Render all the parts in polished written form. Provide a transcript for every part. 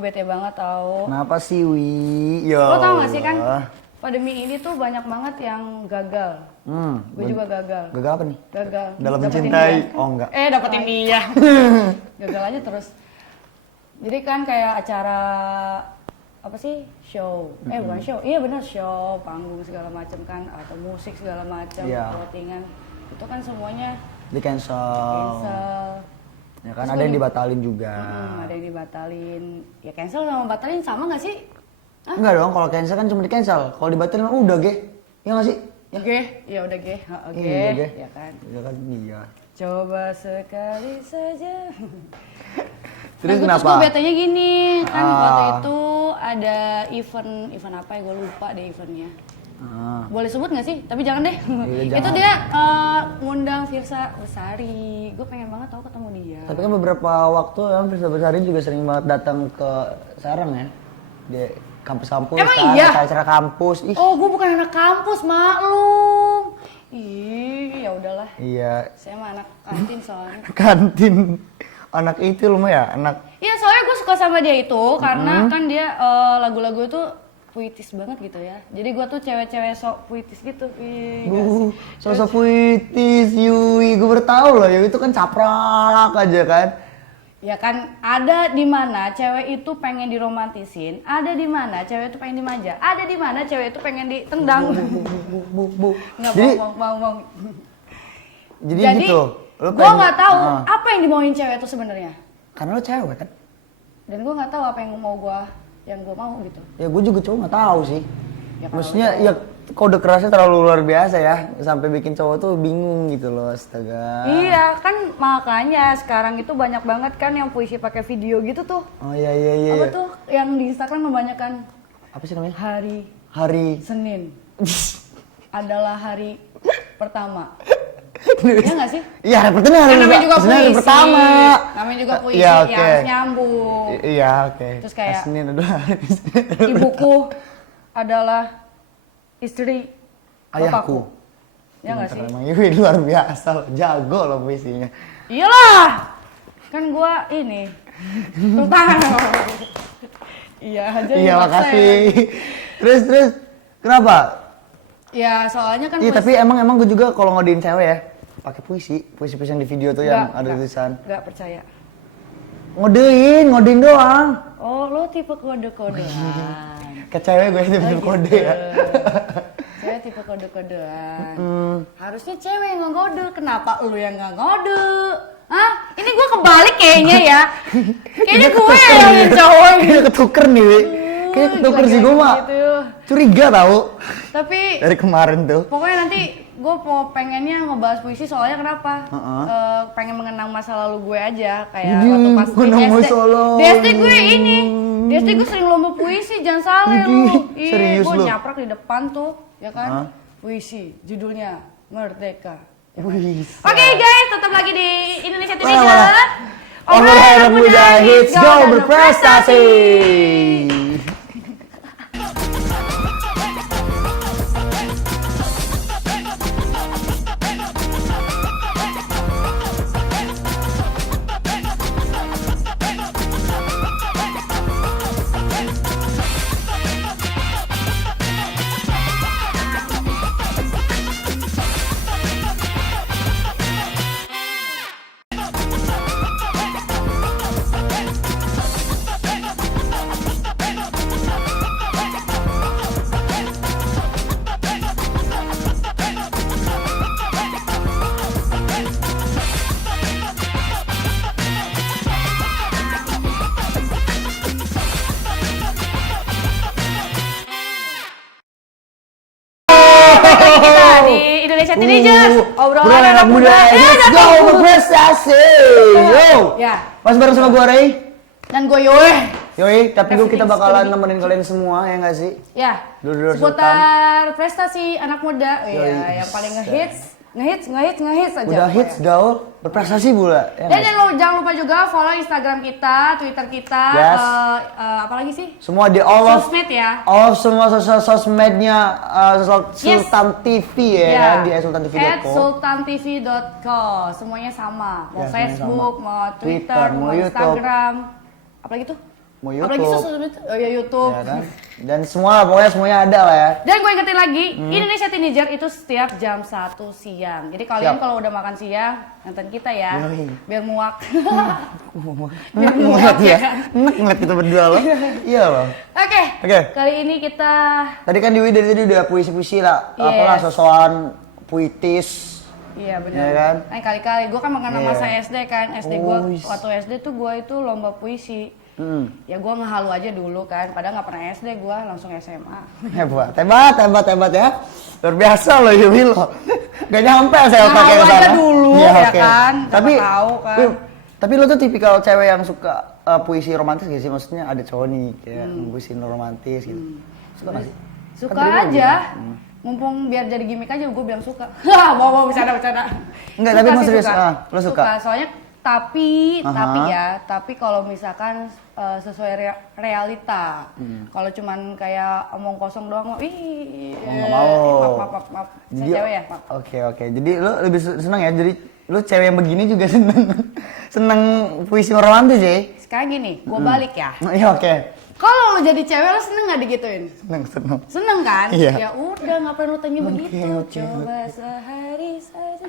bete banget tau. Kenapa sih, Wi? Ya Lo tau gak sih kan, Allah. pandemi ini tuh banyak banget yang gagal. Gue juga gagal. Gagal apa nih? Gagal. Dalam Dapetin mencintai? dia. Oh enggak. Dapetin dia. Gagal aja terus. Jadi kan kayak acara apa sih, show, bukan show, iya benar show, panggung segala macam kan, atau musik segala macam, clothingan, itu kan semuanya Di cancel. Ya kan, Terus ada yang dibatalin juga. Ada yang dibatalin, ya cancel sama batalin sama nggak sih? Enggak dong, kalau cancel kan cuma di cancel, kalau dibatalin mah udah ge, ya nggak sih? Ya. Ya udah ge, Iya, ya kan. Ya kan, iya. Coba sekali saja. Terus Terus kenapa? gue betenya gini, kan waktu itu ada event apa ya, gue lupa deh eventnya. Boleh sebut nggak sih? Tapi jangan deh. Iya, Itu jangan. dia ngundang Firsa Besari. Gue pengen banget tau ketemu dia. Tapi kan beberapa waktu kan Firsa Besari juga sering banget datang ke Sarang ya. Di kampus-kampus, Emang kan, iya? acara kampus. Ih. Oh, gue bukan anak kampus, maklum. Ih, ya udahlah. Iya. Saya mah anak kantin soalnya. Kantin. Anak itu loh ya, anak. Iya, soalnya gue suka sama dia itu karena kan dia lagu-lagu itu puitis banget gitu ya. Jadi gue tuh cewek-cewek sok puitis gitu. Sosok puitis, Yui. Gue baru tahu loh, Yui itu kan caprak aja kan. Ya kan, ada di mana cewek itu pengen diromantisin, ada di mana cewek itu pengen dimanja, ada di mana cewek itu pengen ditendang. Nggak Jadi- mau. Jadi gitu. Lu Gue nggak tahu apa yang dimauin cewek itu sebenarnya. Karena lo cewek kan. Dan gue nggak tahu apa yang gue mau gitu. Ya gue juga cowok nggak tahu sih. Ya, kalau Maksudnya ya kode kerasnya terlalu luar biasa ya, sampai bikin cowok tuh bingung gitu loh, astaga. Iya kan, makanya sekarang itu banyak banget kan yang puisi pakai video gitu tuh. Oh iya. Apa tuh yang di Instagram kebanyakan Apa sih namanya? hari Senin adalah hari pertama. Iya nggak sih? Iya, hari pertama hari Namanya juga Senin hari puisi. pertama. Namanya juga puisi, Iya, ya oke. harus nyambung. Iya, oke. Terus kayak Senin adalah hari Ibuku adalah istri ayahku. bapakku. Ya nggak sih? Emang Iwi luar biasa loh, jago loh puisinya. Iyalah, kan gua ini tepuk tangan. Iya aja. Iya, dipaksa makasih. ya. Terus kenapa? Ya soalnya kan Iya, tapi emang gue juga kalau ngodein cewek ya, pakai puisi yang di video tuh yang ada tulisan. Nggak percaya. Ngodein doang. Oh, lo tipe kode-kodean. Ke cewek gue tipe kode ya. Saya tipe kode-kodean. Harusnya cewek yang ngode, kenapa lu yang nggak ngode? Hah? Ini gue kebalik kayaknya ya. Kayaknya gue yang cowok. Kayaknya ketuker nih, Wi. Kayaknya ketuker sih gue mah. Gitu. Curiga tau. Tapi Dari kemarin tuh. pokoknya nanti gue pengennya ngebahas puisi soalnya kenapa? Pengen mengenang masa lalu gue aja kayak waktu pas di mengenang SD. masa lalu. Di SD gue ini, di SD gue sering lomba puisi, jangan salah lu. Iya, Serius gue lu? nyaprak di depan tuh, ya kan? Puisi, judulnya Merdeka. Wih. Oke guys, tetap lagi di Indonesia TV. Mana? Obrolan anak muda hits go berprestasi. Kita di Indonesia Teenagers, obrolan anak muda. Let's go berprestasi. Yo. Ya, Mas bareng sama gue Ray. dan gue Yoe. Yoi, tapi gue kita Everything's bakalan gonna be- nemenin kalian semua ya nggak sih? Ya, Dulur seputar prestasi anak muda. Yoi. Ya, yang paling ngehits aja. Udah hits gaul, berprestasi pula. Ya Dan nggak sih? jangan lupa juga follow Instagram kita, Twitter kita, Yes. apa lagi sih? Semua di all of Sosmed ya. semua sosmednya Sultan TV ya, kan? Di sultantv.co. @sultantv.co. Semuanya sama. Mau Ya, semuanya Facebook, sama. mau Twitter, Twitter, mau mau YouTube. Instagram. Apalagi tuh? mau Apalagi YouTube. sosial media, oh ya YouTube. Ya kan? Dan semua pokoknya semuanya ada lah ya. Dan gue ingetin lagi, Indonesia Teenager itu setiap jam 1 siang. Jadi kalian Siap. kalau udah makan siang, nonton kita ya, Yoi. biar muak. Enak ngeliat ya, enak ngeliat kita berdua loh. Iya loh. Oke, Oke. kali ini kita Tadi kan Dewi dari tadi udah puisi-puisi lah, Yes. apalah sosokan puitis. iya benar. Iya kan? Kali-kali gue kan mengenal Iya. masa SD kan. SD gue Oh, is. waktu SD tuh gue itu lomba puisi. Ya gue ngehalu aja dulu kan, padahal nggak pernah SD, gue langsung SMA. Hebat ya. Luar biasa loh Dewi loh. Gak nyampe saya Ngehalu pakai ke aja sana. dulu, Iya, ya oke. kan? Siapa Tapi tahu kan. Tapi lo tuh tipikal cewek yang suka puisi romantis gak sih? Maksudnya ada cowok nih kayak puisi romantis gitu. Suka gak sih? Suka Kan tadi lo aja. bilang. Mumpung biar jadi gimmick aja gue bilang suka. Hah, bawa bercanda. Enggak, Suka tapi emang sih, serius. suka. Lo suka? Soalnya tapi Aha. tapi kalau misalkan sesuai realita. Kalau cuman kayak omong kosong doang, ih, nggak mau. maaf. Saya Jadi- cewek ya, maaf. Oke. Jadi lo lebih senang ya. Jadi lo cewek yang begini juga seneng puisi romantis ya? Sekarang gini, gue balik ya. Iya oke. Kalau lo jadi cewek lo seneng nggak digituin? Seneng. Seneng kan? Iya. Ya udah, ngapain lo tanya begitu? oke. Coba sehari saja.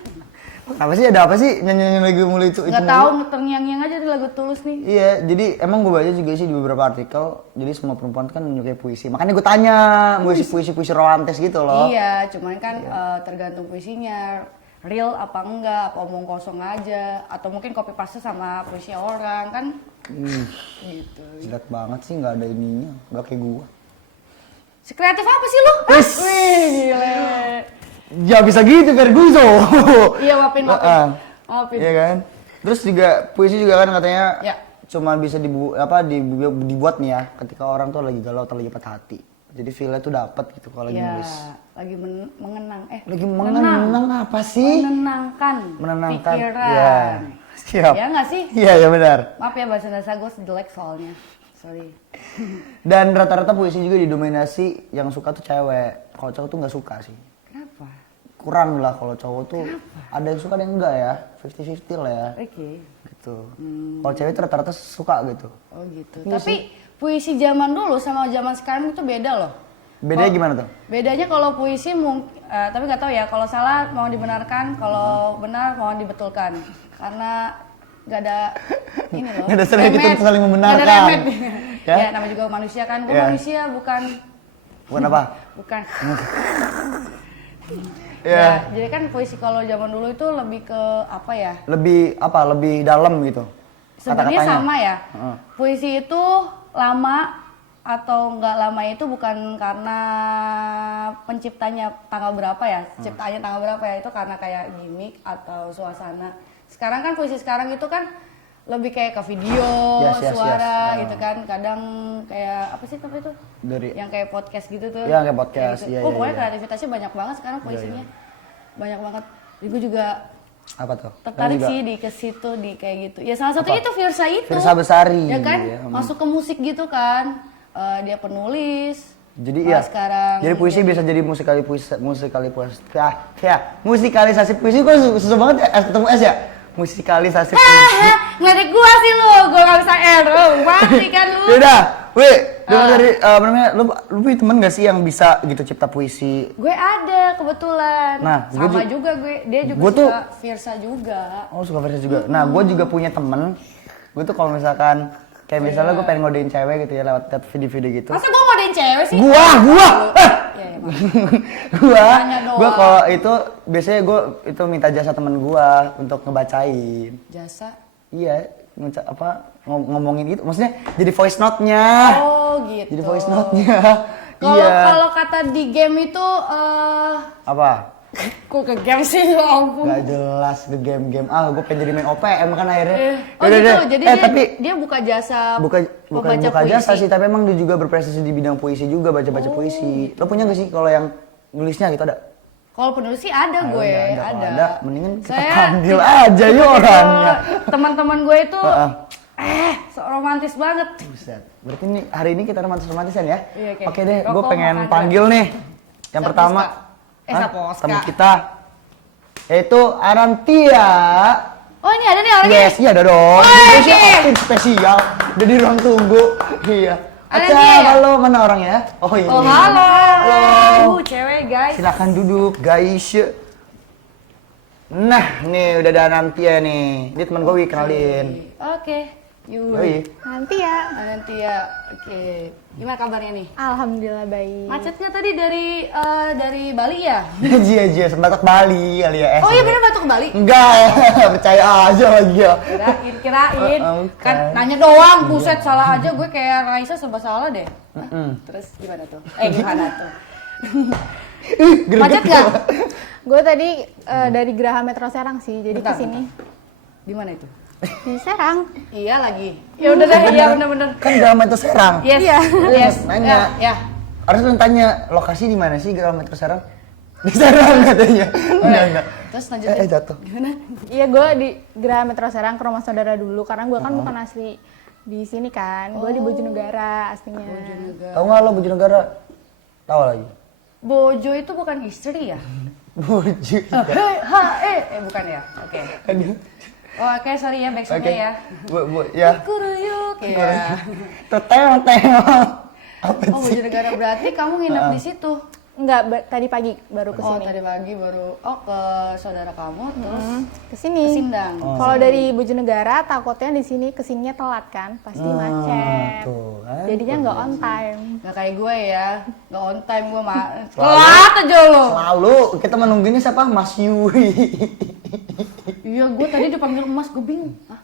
Apa sih, ada apa sih nyanyi lagu mulu itu? Nggak mulu? tahu, terngiang-ngiang aja di lagu Tulus nih. Iya, jadi emang gue baca juga sih di beberapa artikel, jadi semua perempuan kan menyukai puisi. Makanya gue tanya, puisi romantis gitu loh. Iya, cuman kan tergantung puisinya. Real apa enggak, apa omong kosong aja, atau mungkin copy paste sama puisi orang kan. Gitu. Jelek banget sih, nggak ada ininya, nggak kayak gue. Sekreatif apa sih lu? Wis. Wih, gile. Ya bisa gitu, Ferguso. Iya, maafin. Iya kan? Terus juga puisi juga kan katanya Ya. cuma bisa dibuat nih ya ketika orang tuh lagi galau atau lagi patah hati. Jadi feel-nya tuh dapet gitu kalau lagi Ya, nulis. lagi mengenang. Lagi mengenang apa sih? Menenangkan pikiran. Ya. Siap. Ya nggak sih? Iya, ya benar. Maaf ya bahasa Indonesia gue jelek soalnya. Sorry. Dan rata-rata puisi juga didominasi yang suka tuh cewek. Kalau cowok tuh nggak suka sih. Kenapa? Kurang lah kalau cowok tuh. Ada yang suka ada yang enggak ya. 50-50 lah ya. Oke. Gitu. Kalau cewek tuh rata-rata suka gitu. Oh gitu. Iya Tapi puisi zaman dulu sama zaman sekarang itu beda loh. Bedanya gimana tuh? Bedanya kalau puisi tapi nggak tahu ya. Kalau salah mau dibenarkan, kalau benar mau dibetulkan. Karena nggak ada ini loh. Nggak ada saling kita remet. saling membenarkan. Nggak ada remet. Ya? Ya, namanya juga manusia kan. Gue Ya. manusia bukan. Bukan apa? Bukan. Ya. Ya, jadi kan puisi kalau zaman dulu itu lebih ke apa ya? Lebih apa? Lebih dalam gitu. Sebenarnya Kata-katanya. sama ya. Heeh. Puisi itu lama atau nggak lama itu bukan karena penciptanya tanggal berapa ya, ciptaannya tanggal berapa ya, itu karena kayak gimmick atau suasana. Sekarang kan puisi sekarang itu kan lebih kayak ke video, Yes. suara Nah. gitu kan, kadang kayak apa sih tapi itu? Dari Yang kayak podcast gitu tuh. Iya, kayak podcast, iya, Oh, iya, pokoknya iya. kreativitasnya banyak banget sekarang puisinya. Banyak banget. Jadi gue juga apa tuh? tertarik Juga sih di ke situ, di kayak gitu. Ya salah satunya itu Firsa itu. Firsa Besari, Ya kan? ya. Masuk ke musik gitu kan. Dia penulis. Jadi Malah ya. Sekarang Jadi puisi bisa jadi musikalisasi puisi kok susah banget ya S ketemu S ya? Musikalisasi puisi. Ngerik gua sih lu, gua gak bisa mati kan lu. Yaudah, weh, dengar dari apa namanya? Lu punya temen gak sih yang bisa gitu cipta puisi? Gue ada kebetulan. Nah, gue sama juga gue. Dia juga gue suka tuh- Firsa juga. Oh, suka versi juga. Nah, gue juga punya temen. Gue tuh kalau misalkan kayak misalnya gue pengen ngodein cewek gitu ya lewat video-video gitu. Masa gua ngodein cewek sih? Gua. Ya, maaf. Tanya doang. Gua kalau itu biasanya gua itu minta jasa temen gua untuk ngebacain. Jasa. Iya, ngomongin gitu. Maksudnya jadi voice note-nya. Oh gitu. Jadi voice note-nya. Kalau Iya. kalau kata di game itu Apa? kok ke game sih ya ampun. Gak jelas ke game-game. Gue pengen jadi main OPM kan akhirnya. Oh Yaudah gitu, deh. jadi tapi dia buka jasa bukan pembaca buka jasa puisi. sih, tapi emang dia juga berprestasi di bidang puisi juga, baca-baca puisi. Lo punya gak sih kalau yang nulisnya gitu ada? Kalau penulis sih ada gue, Ada, kalau ada. ada, mendingan kita Saya panggil aja yuk orangnya. Teman-teman gue itu Heeh. so romantis banget. Buset. Berarti nih hari ini kita romantis-romantisan ya? Iya, oke. Oke deh, gue Rokok, pengen makan, panggil nih. Yang Saposka. pertama, Saposka. tamu kita yaitu Arantia. Oh ini ada nih orangnya? Yes, iya ada dong. Wih, Indonesia oke. aktif spesial. Udah di ruang tunggu. Iya. Ada Aca, nih. halo, mana orangnya? Oh ini. Oh halo. Halo. Cewek guys. Silakan duduk, guys. Nah, nih udah ada Nantia nih. Dia teman gue, Wi, kenalin. Oke. Yoi. Nanti ya. Nanti ya. Oke. Gimana kabarnya nih? Alhamdulillah baik. Macet nggak tadi dari Bali ya? Jia, sebatak Bali kali ya. Oh iya bener Batuk ke Bali? Enggak, percaya aja lagi ya. Kirain. Bukan. Kan nanya doang, buset salah aja gue kayak Raisa serba salah deh. Terus gimana tuh? Gimana tuh? Macet nggak? Gue tadi dari Geraha Metro Serang sih, jadi Bentar, kesini. Di mana itu? Di Serang. Iya lagi. Ya udah deh, iya bener-bener. Kan Geraha Metro Serang. Yes. Iya. Yes. Nanya. Ya. Harus lu tanya lokasi di mana sih Geraha Metro Serang? Di Serang katanya. Enggak. Terus lanjutin. Jatuh. Gimana? Iya, gue di Geraha Metro Serang ke rumah saudara dulu, karena gue kan bukan asli di sini kan. Gue di Bojonegara aslinya. Tahu nggak lo Bojonegara? Tahu lagi. Bojo itu bukan istri ya? Bojo. Bukan ya? Oke. Aduh. Oh, oke, sorry ya, backsoundnya ya. Bu, ya. Kuruyuk, ya. Teteo. Apa Oh, sih? Bojonegara berarti kamu nginep di situ? Enggak, tadi pagi baru Oh, kesini. tadi pagi baru ke saudara kamu terus Kesini. ke Sindang. Kalau dari Bojonegara takutnya di sini kesininya telat kan, pasti macet. Tuh, kan? Jadinya nggak on time. Nggak kayak gue ya, nggak on time gue mah. Telat aja lo. Selalu kita menunggunya siapa? Mas Yui. Iya, gue tadi dipanggil Mas, gue bingung. Hah?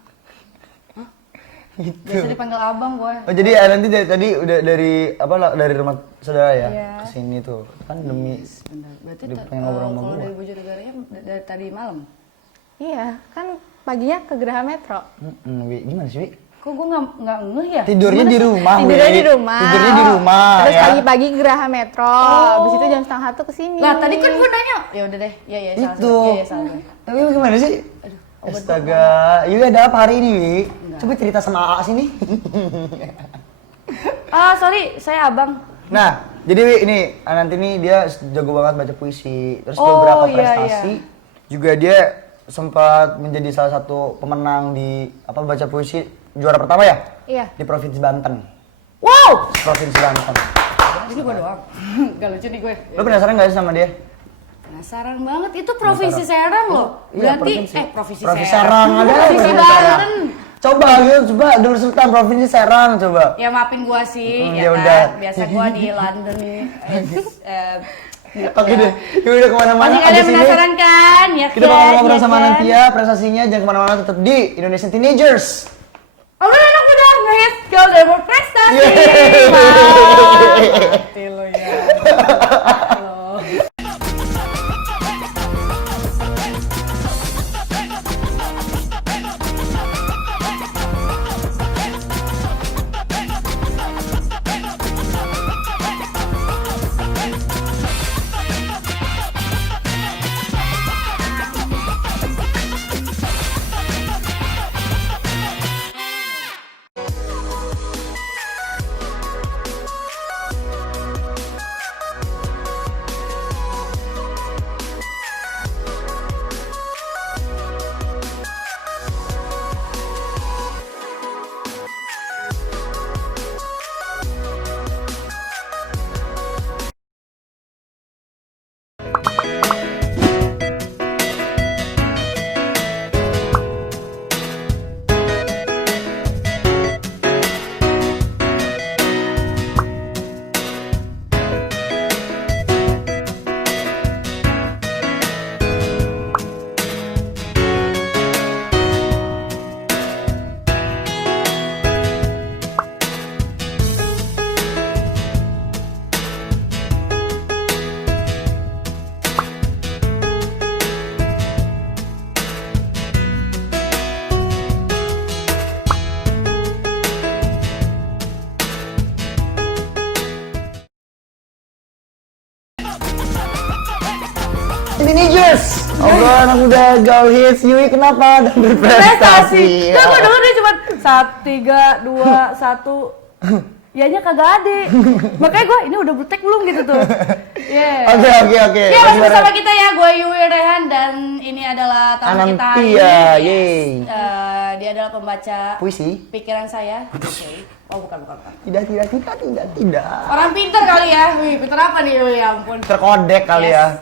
Gitu. Biasa dipanggil abang gue. Oh jadi nanti tadi udah dari dari rumah saudara ya Iya. ke sini tuh kan demi Bentar, berarti Dia pengen ngobrol sama kalau gua. dari Bojonegara ya dari tadi malam. Iya, kan paginya ke Geraha Metro. Wi, gimana sih Wi? Kok gue nggak ngeh ya? Tidurnya di rumah, Tidurnya Wi. di rumah. Tidurnya di rumah Terus ya. pagi-pagi ke Geraha Metro. Habis itu jam 1:30 kesini. Lah tadi kan gue nanya. Ya udah deh. Ya salah. Itu. Ya salah. Tapi gimana sih? Astaga, Yui ada apa hari ini Wi? Coba cerita sama AA sini. Sorry, saya abang. Nah, jadi Wi ini nanti nih dia jago banget baca puisi. Terus Oh, beberapa iya, prestasi juga dia sempat menjadi salah satu pemenang di baca puisi juara pertama ya? Iya. Di Provinsi Banten. Wow. Provinsi Banten. Ini gue doang. Gak lucu nih gue. Lo penasaran gak sih sama dia? Penasaran banget. Itu Provinsi Serang loh. Iya, Berarti Provinsi Provinsi Serang ada. Provinsi Banten. Coba coba dulu Sultan Provinsi Serang coba. Ya maafin gua sih, ya ya udah. kan. Biasa gua di London. Oke deh, ya udah kemana-mana. Masih kalian abis ini penasaran kan? Ya kita kan? mau ngobrol Ya sama kan? Nantia, prestasinya jangan kemana-mana tetap di Indonesian Teenagers. Oh, anak muda ngehit girl dan berprestasi. Yeay. Mati lo ya. Lo. Teenagers, obrolan anak muda gaul hits Yui kenapa dan berprestasi. Prestasi. Kan gue denger dia cuma 1, 3, 2, 1. Ianya kagak ada. Makanya gue ini udah butek belum gitu tuh. Yeah. Oke. Ya masih bersama kita ya, gue Yui Rehan dan ini adalah tamu kita hari ini. Anantia, yeay. Dia adalah pembaca Puisi? pikiran saya. Oke. Oh bukan. Tidak. Orang pinter kali ya. Wih, pinter apa nih? Wih, ya ampun. Terkodek kali ya.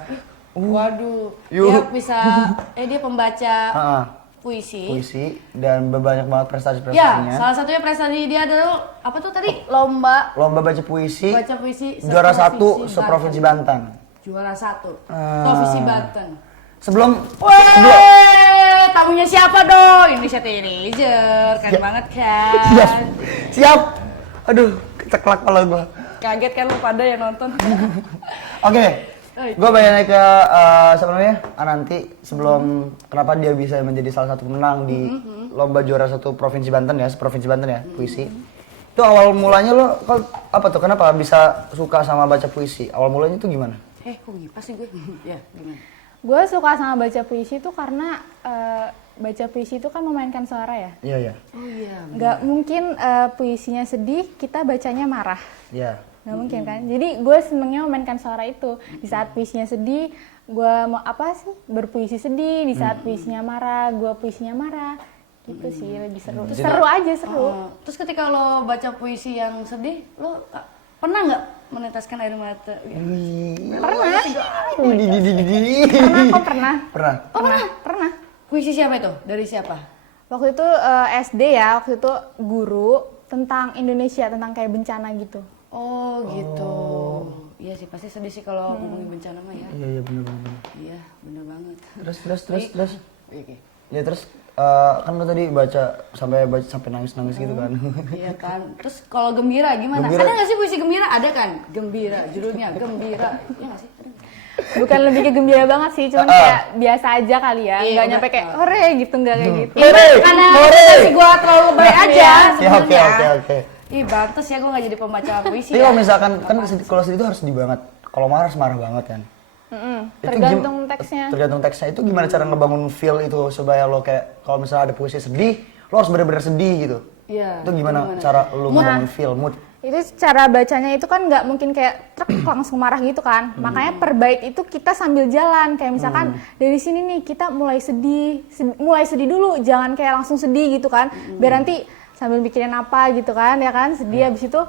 Waduh. Yuk. Dia bisa dia pembaca puisi. Puisi dan banyak banget Ya, prestasi-prestasinya. salah satunya prestasi dia adalah apa tuh tadi? Lomba Lomba baca puisi. baca puisi Juara seprovinsi 1 seprovinsi Banten. Juara 1 Provinsi Banten. Sebelum Weh, tamunya siapa dong? Indonesia Teenager, keren banget kan? Siap. Aduh, ceklak kepala gua. Kaget kan lu pada yang nonton? Oke. Gue bayangin ke siapa namanya? Ananti sebelum kenapa dia bisa menjadi salah satu pemenang di lomba juara 1 Provinsi Banten ya, Provinsi Banten ya, puisi. Itu awal mulanya lo apa tuh? Kenapa bisa suka sama baca puisi? Awal mulanya tuh gimana? Kok ngipas sih gue? Ya, gimana? Gue suka sama baca puisi itu karena baca puisi itu kan memainkan suara ya. Iya. Oh iya. Nggak mungkin puisinya sedih, kita bacanya marah. Iya. Nggak mungkin kan. Jadi gue senengnya memainkan suara itu. Di saat puisinya sedih, gue mau berpuisi sedih. Di saat puisinya marah, gue puisinya marah. Gitu sih, lebih seru. Seru aja, seru. Terus ketika lo baca puisi yang sedih, lo pernah nggak menetaskan air mata? Pernah. Pernah. Pernah. Pernah. Pernah. Puisi siapa itu? Dari siapa? Waktu itu SD ya, waktu itu guru tentang Indonesia, tentang kayak bencana gitu. Oh gitu. Iya sih, pasti sedih sih kalau ngomongin bencana mah ya. Iya benar. Iya, bener banget. Terus. Oke. Ya terus kan lo tadi baca sampai nangis gitu kan. Iya kan. Terus kalau gembira gimana? Gembira. Ada nggak sih puisi gembira? Ada kan? Gembira, judulnya Gembira. Iya nggak sih? Ada nggak? Bukan lebih ke gembira banget sih, cuman kayak biasa aja kali ya. Iya, Nggak nyampe kayak hore gitu, nggak kayak gitu. Karena presentasi gue terlalu baik aja Ya sebenarnya. oke. Ih, bantes ya gue nggak jadi pembaca puisi. Tapi ya. kalau misalkan kan kalau sedih itu harus sedih banget. Kalau marah harus marah banget kan. Itu Tergantung teksnya. Tergantung teksnya. Itu gimana cara ngebangun feel itu supaya lo kayak kalau misalnya ada puisi sedih, lo harus benar-benar sedih gitu. Iya. Itu gimana cara lo ngebangun feel mood? Itu cara bacanya itu kan nggak mungkin kayak truk langsung marah gitu kan. Makanya per bait itu kita sambil jalan. Kayak misalkan dari sini nih kita mulai sedih dulu. Jangan kayak langsung sedih gitu kan. Biar nanti sambil mikirin apa gitu kan, ya kan. Sedih abis itu.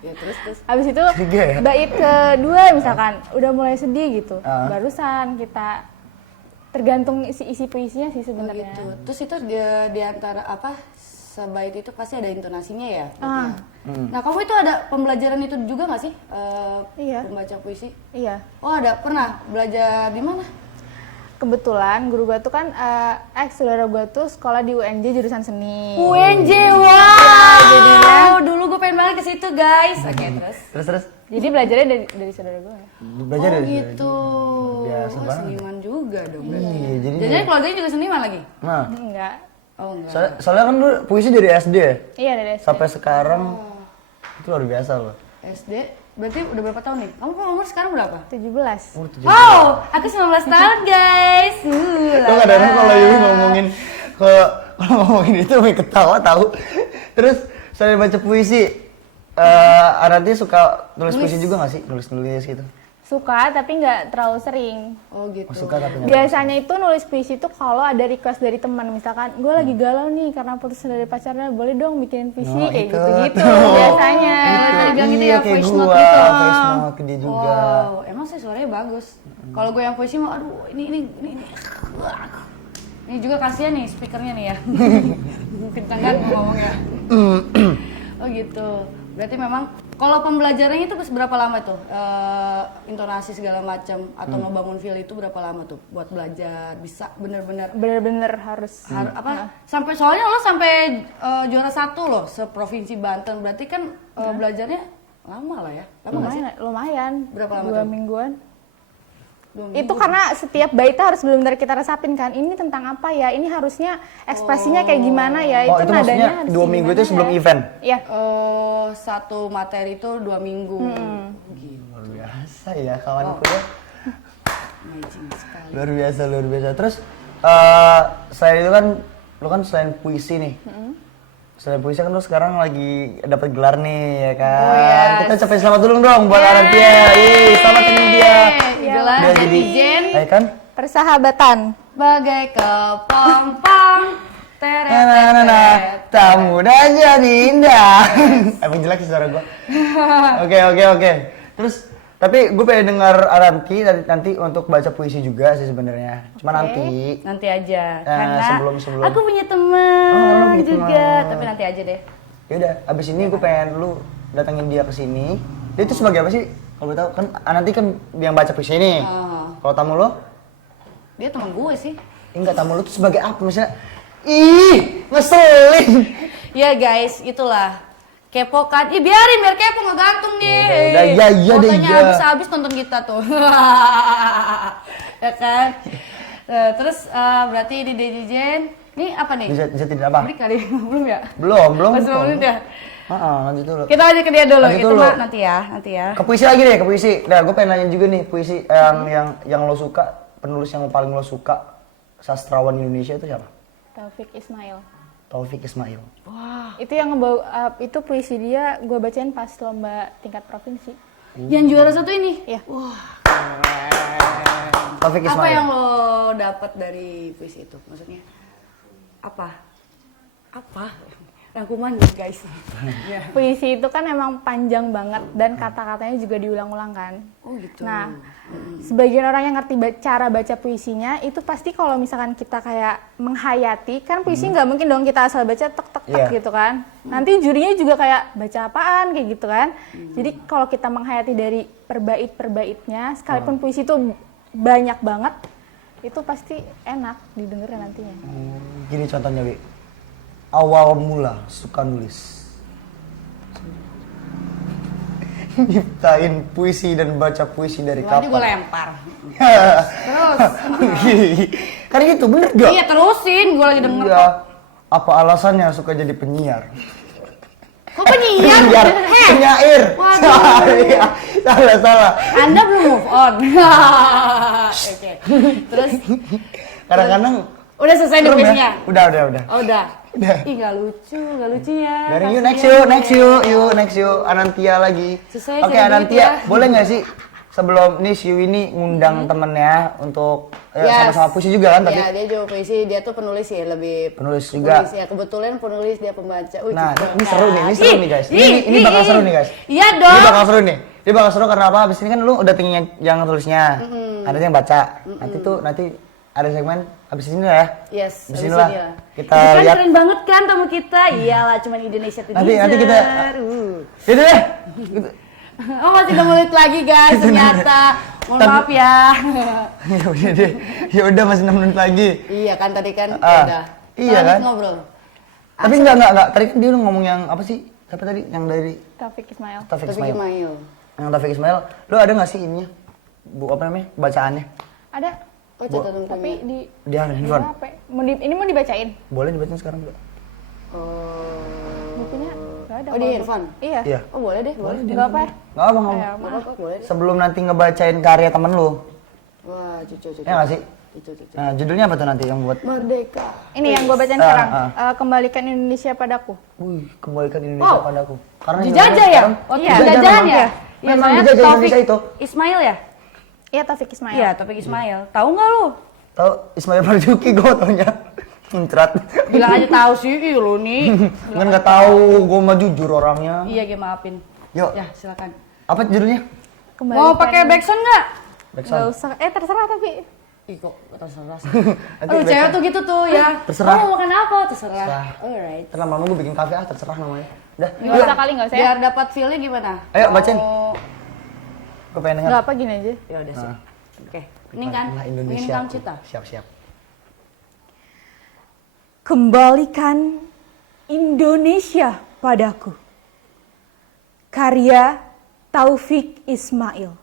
Ya terus. Abis itu Ya? bait kedua misalkan udah mulai sedih gitu. Barusan kita tergantung isi puisinya sih sebenarnya. Gitu. Terus itu di antara apa? Sebait itu pasti ada intonasinya ya. Nah, kamu itu ada pembelajaran itu juga nggak sih? Iya. Membaca puisi? Iya. Oh, ada pernah belajar di mana? Kebetulan guru gua tuh kan saudara gua tuh sekolah di UNJ jurusan seni. UNJ, wow. Dulu gue pengen banget ke situ, guys. Oke, Terus. Jadi belajarnya dari saudara gua ya. Belajar Oh dari gitu. Biasa banget. Seniman juga dong berarti. Iya, jadi keluarganya juga seniman lagi? nah, Enggak. Oh enggak. soalnya kan lu puisi dari SD ya? Iya dari SD. Sampai sekarang itu luar biasa loh. SD, berarti udah berapa tahun nih? Kamu umur sekarang berapa? 17. Wow, aku 19 tahun guys. Lo kadang-kadang kalau Yuli kalau ngomongin itu gue ketawa tahu. Terus saya baca puisi, Aranti suka nulis puisi juga nggak sih? Nulis gitu. Suka tapi nggak terlalu sering. Oh gitu. Suka tapi nggak. Biasanya itu nulis puisi itu kalau ada request dari teman, misalkan gue lagi galau nih karena putus dari pacarnya, boleh dong bikinin puisi kayak itu. gitu-gitu Tuh. biasanya. Dibilang gitu Iya, ya, kayak voice gua, note gitu. voice note ke dia juga. Wow, emang sih suaranya bagus. Kalau gue yang puisi mah, aduh ini. Ini juga kasihan nih speakernya nih ya. Kencang kan ngomongnya. Oh gitu. Berarti memang kalau pembelajarannya itu berapa lama tuh? Intonasi segala macam atau ngebangun feel itu berapa lama tuh buat belajar bisa Bener-bener harus. Sampai soalnya lo sampai juara 1 loh seprovinsi Banten. Berarti kan belajarnya lama lah ya. Lama nggak sih? Lumayan. Berapa lama 2 tuh? mingguan. 2 minggu. Itu karena setiap baitnya harus benar-benar kita resapin kan. Ini tentang apa ya? Ini harusnya ekspresinya kayak gimana ya? Oh, itu maksudnya harus 2 minggu itu gimana sebelum ya? event? Iya. Satu materi itu 2 minggu. Gila. Luar biasa ya kawanku ya. Amazing sekali. Luar biasa. Terus selain itu kan, lo kan selain puisi nih, Selain puisi kan lu sekarang lagi dapat gelar nih ya kan. Oh, yes. Kita ucapin selamat dulu dong buat Arantia. Ih, selamat ini dia. Gelar Dia jadi netizen ya kan? Persahabatan. bagai kepompong. Tamu dan jadi indah. Emang jelek sih suara gua. Oke. Terus tapi gue pengen dengar Aranti nanti untuk baca puisi juga sih sebenarnya. Cuma nanti. Nanti aja. Karena sebelum. aku punya teman punya juga, teman. tapi nanti aja deh. Ya udah, abis ini gue pengen lu datengin dia ke sini. Dia itu sebagai apa sih? Kalau gue tahu kan nanti kan yang baca puisi ini. Kalau tamu lo? Dia teman gue sih. Enggak, tamu lu tuh sebagai apa misalnya? Ih, ngeselin. Ya guys, itulah. Kepo kan? Ih biarin, biar kepo ngegantung dia. Ya Fotonya ya. habis-habis nonton kita tuh. Ya kan? Terus berarti ini netizen. Ini apa nih? Bisa tidak apa? Break kali? Belum ya? Belum. Masih belum ya? Lanjut dulu. Kita lanjut ke dia dulu. Lanjut Itu dulu. mah nanti ya. Ke puisi lagi deh, ke puisi. Nah, gue pengen nanya juga nih, puisi yang lo suka, penulis yang paling lo suka, sastrawan Indonesia itu siapa? Taufik Ismail. Taufik Ismail. Itu yang ngebawa itu puisi dia gue bacain pas lomba tingkat provinsi. Yang juara satu ini? Iya. Taufik Ismail. Apa yang lo dapat dari puisi itu? Maksudnya apa? Rangkuman guys. Ya. Puisi itu kan emang panjang banget dan kata-katanya juga diulang-ulang kan. Oh gitu. Nah, sebagian orang yang ngerti cara baca puisinya itu pasti kalau misalkan kita kayak menghayati kan puisi nggak mungkin dong kita asal baca tek Iya. gitu kan. Nanti jurinya juga kayak baca apaan kayak gitu kan. Jadi kalau kita menghayati dari perbait-perbaitnya sekalipun puisi itu banyak banget itu pasti enak didengar nantinya. Gini contohnya, Wi. Awal mula suka nulis. Nyiptain puisi dan baca puisi dari Tadi gue kapan? lempar. Terus. Kan gitu, bener gak? Iya terusin, gue lagi denger Iya. kok. Apa alasannya suka jadi penyiar? Kok penyiar? Penyair. Waduh. Salah. Anda belum move on. Oke. Terus Kadang-kadang udah selesai nih serem ya? puisinya? Udah. Oh, udah. Udah. Ih gak lucu ya. Dari Kasian. next yuk, Anantia lagi. Sesuai Oke, kayak Anantia, gitu ya. boleh nggak sih sebelum nih si ini ngundang temennya untuk sama-sama puisi juga kan? Tapi Iya, dia juga puisi, dia tuh penulis sih, lebih Penulis juga. ya, kebetulan penulis dia pembaca. Nah, gitu ini seru nih, kan. nih guys. Ini bakal seru nih guys. Iya dong. Ini bakal seru nih. Ini bakal seru karena apa? Abis ini kan lu udah tinggi yang tulisnya, ada yang baca. Nanti ada segmen abis ini lah ya. Yes, Abis abis ini lah. ini lah. Kita Itu kan lihat. keren banget kan tamu kita. Iyalah, cuman Indonesia tuh Nanti kita. Itu deh. Gitu. Oh masih 2 menit lagi guys ternyata. Mohon maaf ya. Ya udah deh. Ya udah masih 6 menit lagi. Iya kan tadi kan Ah, udah. iya Lanjut kan? ngobrol. Tapi enggak. Tadi kan dia udah ngomong yang apa sih? Siapa tadi? Yang dari Taufik Ismail. Taufik Tapi Ismail. Ismail. Yang Taufik Ismail. Lu ada nggak sih ininya? Apa namanya? Bacaannya? Ada Oh catatan tapi kami. di Di handphone. HP. Ini mau dibacain? Boleh dibacain sekarang juga. Bukunya nggak ada. Oh di kalau- handphone? Iya. Iya. Oh boleh deh, boleh. Nggak apa ya? Nggak apa, nggak apa. Ayo, Nggak apa-apa, boleh deh. Sebelum nanti ngebacain karya temen lu. Wah, cucu. Ya nggak sih? Cucu. Nah, judulnya apa tuh nanti yang buat? Merdeka. Ini yang gue bacain Ah, sekarang. ah. Kembalikan Indonesia padaku. Wih, kembalikan Indonesia Oh, padaku. Karena Dijajah Indonesia ya? sekarang Waktu Iya, penjajahan ya? Memang soalnya dijajah Taufik Indonesia itu. Ismail ya? Iya, Taufik Ismail. Iya, Taufik Ismail. Tahu nggak lu? Tahu Ismail Marzuki gue taunya. Muncrat. Bilang aja tahu sih lu nih. Kan nggak tahu, gue mah jujur orangnya. Iya, gue maafin. Yuk. Ya, silakan. Apa judulnya? Mau pakai backsound nggak? Nggak usah. Terserah tapi. Ih kok terserah. Nanti Aduh, cewek tuh gitu tuh ya. Terserah. Oh, mau makan apa? Terserah. Terserah. Alright. Terus lama-lama gue bikin kafe terserah namanya. Udah. Nggak usah kali, nggak usah ya. Biar dapat feel-nya gimana? Ayo, bacain. Oh, Gue pengen denger. Nggak apa gini aja. ya udah sih. Ah. Oke. Ini kan Nah, ini Indonesia. kamu cita. Siap. Kembalikan Indonesia padaku. Karya Taufik Ismail.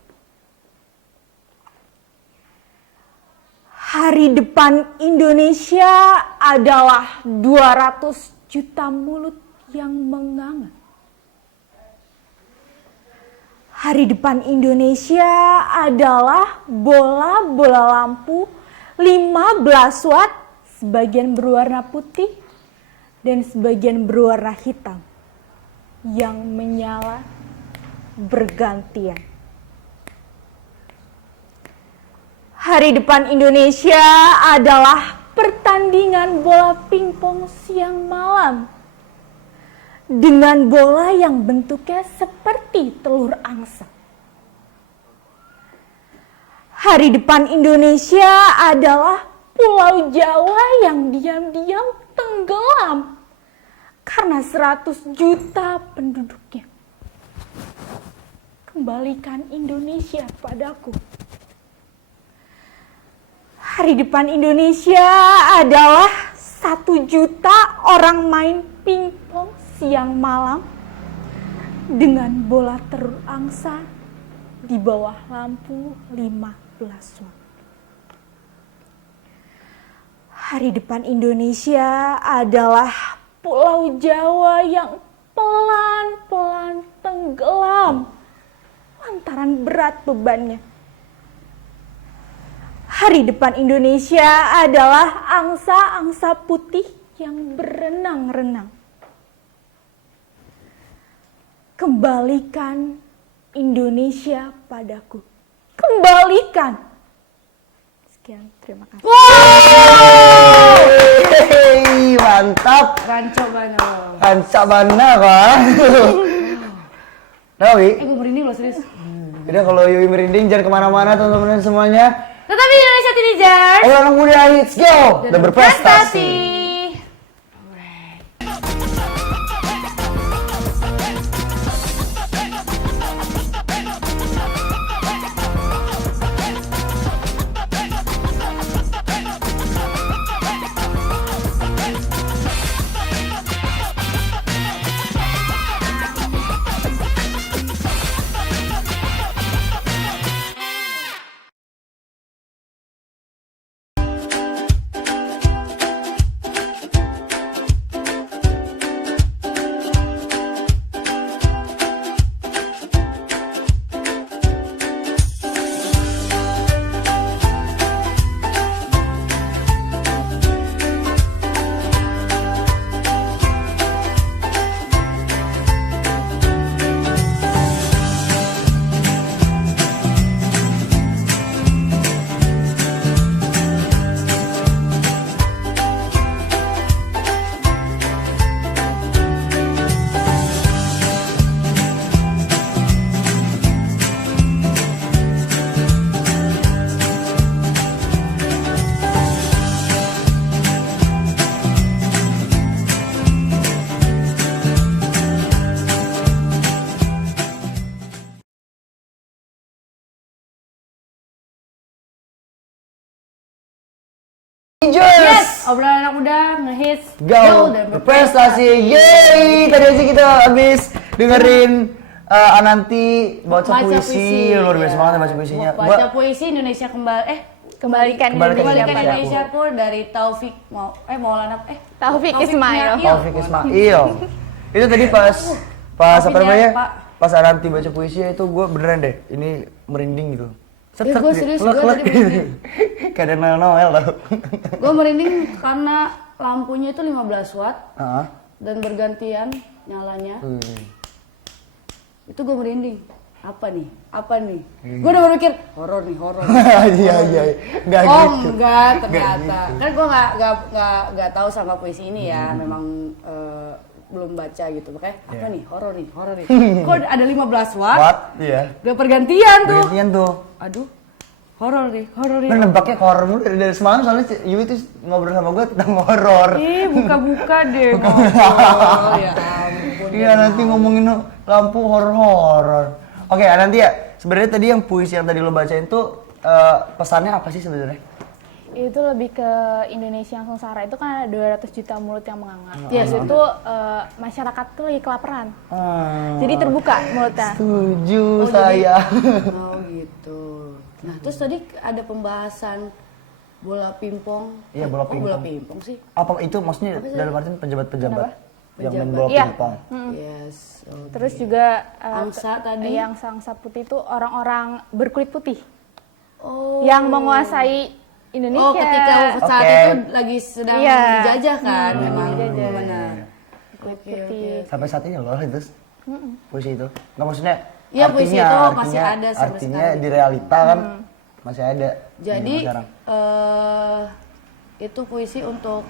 Hari depan Indonesia adalah 200 juta mulut yang menganga. Hari depan Indonesia adalah bola-bola lampu 15 watt sebagian berwarna putih dan sebagian berwarna hitam yang menyala bergantian. Hari depan Indonesia adalah pertandingan bola pingpong siang malam dengan bola yang bentuknya seperti telur angsa. Hari depan Indonesia adalah Pulau Jawa yang diam-diam tenggelam karena 100 juta penduduknya. Kembalikan Indonesia padaku. Hari depan Indonesia adalah 1 juta orang main pingpong siang malam dengan bola telur angsa di bawah lampu 15 watt. Hari depan Indonesia adalah Pulau Jawa yang pelan-pelan tenggelam lantaran berat bebannya. Hari depan Indonesia adalah angsa-angsa putih yang berenang-renang. Kembalikan Indonesia padaku. Kembalikan. Sekian, terima kasih. Hey, mantap. Ranca bana kan. Nah, Wi. Gue merinding loh serius. Udah kalau Yui merinding jangan kemana-mana teman-teman semuanya. Tetapi Indonesia Teenagers. Ayo anak muda hits go dan berprestasi. Yes, obrolan anak muda ngehits Go dan berprestasi. Yeay, tadi aja kita habis dengerin Ananti baca puisi. Luar biasa banget baca puisinya. Baca puisi Indonesia Kembalikan Kembalikan Indonesia. Indonesia pun dari Taufik Maulana Taufik Ismail. Taufik Ismail. Itu tadi pas apa Taufik namanya? ya, Pak. Pas Ananti baca puisi itu gue beneran deh, ini merinding gitu. Gue serius, gue tadi merinding. Kayak Noel tau. Gue merinding karena lampunya itu 15 watt Heeh. dan bergantian nyalanya. Itu gue merinding. Apa nih? Gue udah berpikir horor nih. Iya. Enggak Oh gitu. enggak, ternyata. Kan gue nggak tahu sama puisi ini ya. Memang belum baca gitu. Makanya apa nih? Horor nih. Kok ada 15 watt? What? Iya. Udah pergantian tuh. Bergantian tuh. Aduh. Horor nih. Kan nembaknya ke horor mulu dari semalam soalnya Yui tuh ngobrol sama gue tentang horor. Buka-buka deh ngobrol. Ya ampun. Iya nanti ngomongin lampu horor. Oke, nanti ya. Sebenarnya tadi yang puisi yang tadi lo bacain tuh pesannya apa sih sebenarnya? Itu lebih ke Indonesia yang sengsara. Itu kan ada 200 juta mulut yang menganga. Yes, Itu masyarakat tuh lagi kelaparan. Jadi terbuka mulutnya. Setuju saya. Oh gitu. Nah terus tadi ada pembahasan bola pingpong. Iya, bola Kok pingpong. bola pingpong sih? Apa itu maksudnya dalam artian pejabat-pejabat yang main bola Iya. pingpong? Yes. Oh, Terus juga Angsa tadi? Yang angsa putih itu orang-orang berkulit putih Oh. yang menguasai Indonesia. Oh ketika saat Oke. itu lagi sedang Iya. dijajah kan? Memang dijajah. benar. kritik. Sampai saat ini loh itu puisi itu. Nggak maksudnya Iya, puisi itu masih artinya, ada sampai artinya sekarang. di realita kan masih ada. Jadi Zaman sekarang. itu puisi untuk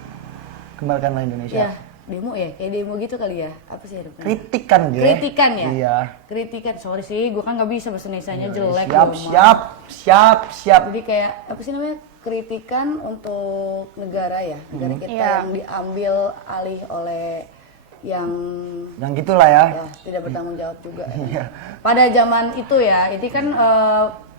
Kembalikanlah Indonesia. ya demo ya, kayak demo gitu kali ya. Apa sih namanya? Kritikan dia. Kritikan ya? Iya. Kritikan. Sorry sih, gue kan nggak bisa bahasa Indonesianya jelek. Siap, gua mah. siap. Jadi kayak apa sih namanya? Kritikan untuk negara ya, negara kita Iya. yang diambil alih oleh yang Yang gitulah ya. ya tidak bertanggung jawab juga. Iya. Pada zaman itu ya, itu kan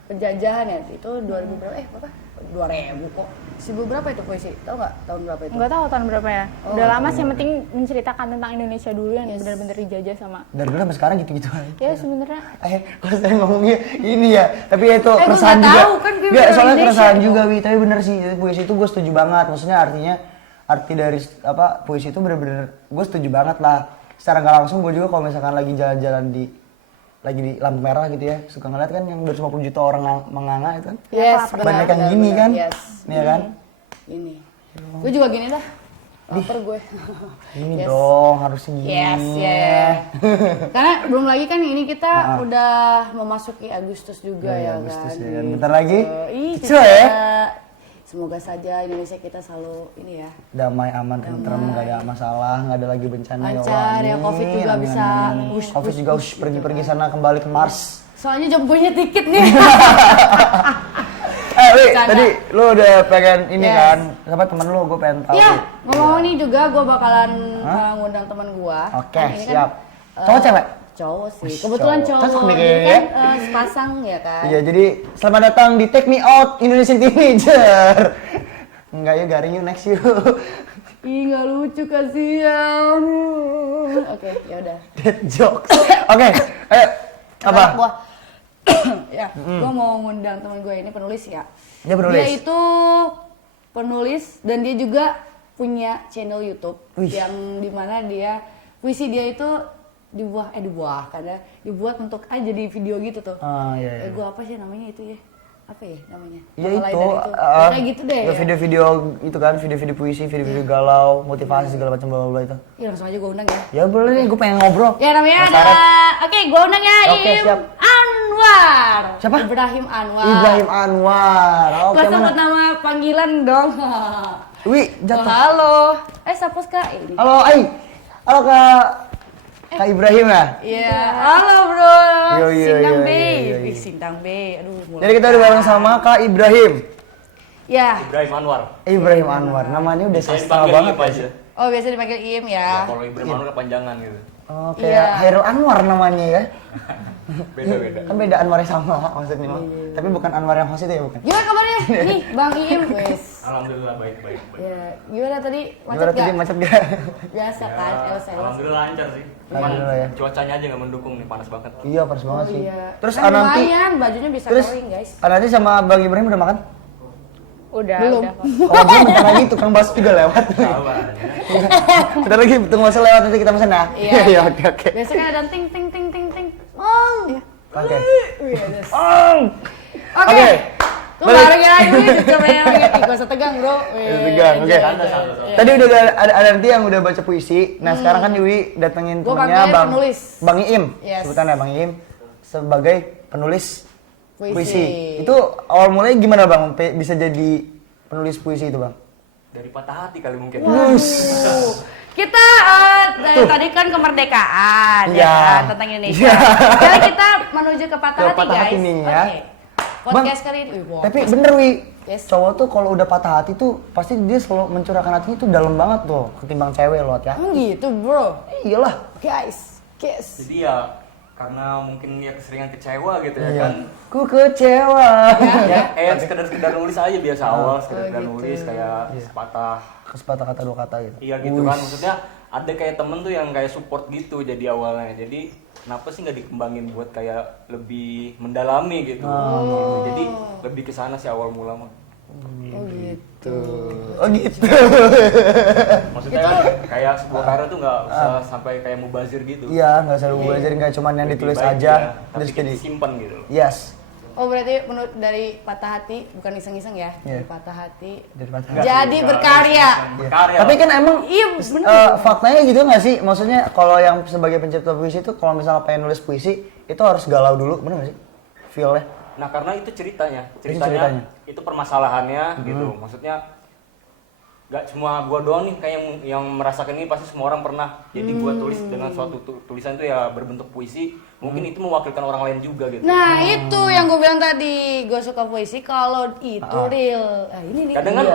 penjajahan ya, itu 2000 berapa? Berapa? 2000 kok. 1000 berapa itu puisi? Tahu nggak tahun berapa itu? Nggak tahu tahun berapa ya. Oh, Udah lama sih, yang penting menceritakan tentang Indonesia dulu yang Yes. benar-benar dijajah sama. Dari dulu sampai sekarang gitu-gitu aja. Ya sebenarnya Kalau saya ngomongnya ini ya, tapi ya itu gua keresahan nggak juga. tahu, kan gue Nggak, orang soalnya Indonesia keresahan dong. juga, Wi. Tapi bener sih, puisi itu gue setuju banget. Maksudnya artinya, arti dari apa puisi itu bener-bener gue setuju banget lah. Secara nggak langsung gue juga kalau misalkan lagi jalan-jalan lagi di lampu merah gitu ya, suka ngeliat kan yang 250 juta orang menganga itu kan. Yes, Banyak yang gini kan. Yes. Iya kan? Ini. Gue juga gini dah. Lapar gue. Ini Yes. dong harusnya gini. Yes, ya. Karena belum lagi kan ini kita udah memasuki Agustus juga ya, Agustus kan. ya kan. Bentar lagi. Ih, Kecil kita- ya. Semoga saja Indonesia kita selalu ini ya. Damai, aman, tentrem, nggak ada masalah, nggak ada lagi bencana ya Allah. Lancar ya, Amin, Covid juga amin, bisa amin. push, Covid push, juga push gitu pergi-pergi sana kembali ke Mars. Soalnya jombonya dikit nih. Wi, Bercanda. tadi lu udah pengen ini Yes. kan? Siapa temen lu? Gue pengen tahu. Iya, ngomong nih juga gue bakalan ngundang teman gue. Oke, siap. Cowok cewek? Cowok sih. Wih, Kebetulan cowok. cowok. Cocok nih Jadi kayaknya. kan sepasang ya kan. Iya, jadi selamat datang di Take Me Out Indonesian Teenager. Enggak yuk, garing yuk, next yuk. Ih, nggak lucu kasihan. Oke, ya udah. Dead jokes. Oke, ayo. Apa? Gua ya, gua mau ngundang teman gue ini penulis ya. Dia penulis? Dia itu penulis dan dia juga punya channel YouTube Wih. yang dimana dia puisi dia itu dibuat untuk jadi video gitu tuh. Ah, iya, iya. Gua apa sih namanya itu ya? Apa ya namanya? Ya Yang itu, lain dari Ya, kayak gitu deh. ya video-video itu kan, video-video puisi, video-video galau, motivasi segala macam bla bla bla itu. Ya langsung aja gua undang ya. Ya boleh nih, gue pengen ngobrol. Ya namanya ada, Penasaran. oke gua undang ya Oke, Im siap. Anwar. Siapa? Ibrahim Anwar. Ibrahim Anwar. Oke, Gua sebut mana? nama panggilan dong. Wi, Oh, jatuh. halo. Sapos Kak ini. Halo, Halo Kak Ibrahim ya? Iya, halo bro. Yo, yo, Sintang yo, B. yo, yo, yo. Ih, Sintang B. Aduh, mulai. Jadi kita udah bareng sama Kak Ibrahim. Ya. Ibrahim Anwar. Ibrahim Anwar, namanya udah Saya sastra dipanggil banget Iim aja. ya. Oh, biasa dipanggil Im Ya, ya. kalau Ibrahim Anwar kepanjangan gitu. Oh, Iya. kayak Hairul Anwar namanya ya. Beda-beda. Kan beda Anwar yang sama maksudnya mah. Tapi bukan Anwar yang host itu ya, bukan? Gimana kabarnya? Nih, Bang Im, wes. Alhamdulillah baik-baik. Ya, gimana tadi? Macet Gimana tadi gak? macet gak? Biasa kan, sales. Alhamdulillah lancar sih. Cuman Alhamdulillah ya. cuacanya aja nggak mendukung nih, panas banget. Iya, panas banget sih. Iya. Terus Kan nanti lumayan, bajunya bisa terus kering, guys. nanti sama Bang Ibrahim udah makan? udah Belum. udah kok. Oh, belum, bentar lagi tukang bakso juga lewat. Tahu aja. Bentar lagi tukang bakso lewat, nanti kita pesan ya. Iya. Iya, oke. Biasanya ada ting ting ting ting ting. Oh. Oke. Wih, ada. Oh. Oke. Oke. Tuh Balik. bareng ya ini cukup yang gitu. Gak usah tegang, Bro. Usah tegang, oke. Iya. Tadi udah ada nanti yang udah baca puisi. Nah, sekarang kan Dewi datengin Gua temennya panggilnya penulis. Bang Iim. Yes. Sebutannya Bang Iim sebagai penulis Puisi. puisi. Itu awal mulanya gimana, Bang? Bisa jadi penulis puisi itu, Bang? Dari patah hati kali mungkin. Kita dari tadi kan kemerdekaan Iya. ya kan, tentang Indonesia. Iya. Sekarang kita menuju ke patah Ke hati, patah hati guys. nih, ya. Oke. Podcast kali ini. Wih, Tapi bener, Wi. Yes. Cowok tuh kalau udah patah hati tuh pasti dia selalu mencurahkan hatinya tuh dalam banget tuh ketimbang cewek loh ya. Emang gitu, Bro. Iyalah. Guys, guys. Jadi ya karena mungkin ya keseringan kecewa gitu ya Iya. kan. Ku kecewa. Ya, sekedar nulis aja biasa awal, sekedar nulis kayak sepatah. Sepatah kata dua kata gitu. Iya gitu kan, maksudnya ada kayak temen tuh yang kayak support gitu jadi awalnya. Jadi kenapa sih nggak dikembangin buat kayak lebih mendalami gitu. Jadi lebih ke sana sih awal mula mah. Oh gitu. Oh gitu. Maksudnya kan kayak sebuah karya tuh nggak usah sampai kayak mubazir gitu. Iya, nggak selalu belajar, nggak cuman yang Lebih ditulis baik aja ya, tapi terus kita jadi. disimpan gitu loh. Yes. Oh berarti menurut dari patah hati, bukan iseng-iseng ya? Iya. Dari patah hati. Dari patah Enggak Jadi sih, berkarya. Berkarya. Tapi kan emang Iya, bener. faktanya gitu nggak sih? Maksudnya kalau yang sebagai pencipta puisi itu kalau misalnya pengen nulis puisi itu harus galau dulu, bener nggak sih? Feel-nya. Nah karena itu ceritanya, ceritanya. itu permasalahannya gitu. Maksudnya nggak cuma gua doang nih kayak yang merasakan ini, pasti semua orang pernah. Jadi gua tulis dengan suatu tulisan itu ya berbentuk puisi, mungkin itu mewakilkan orang lain juga gitu. Nah itu yang gue bilang tadi, gue suka puisi kalau itu real. Ah, ini nih. Kadang kan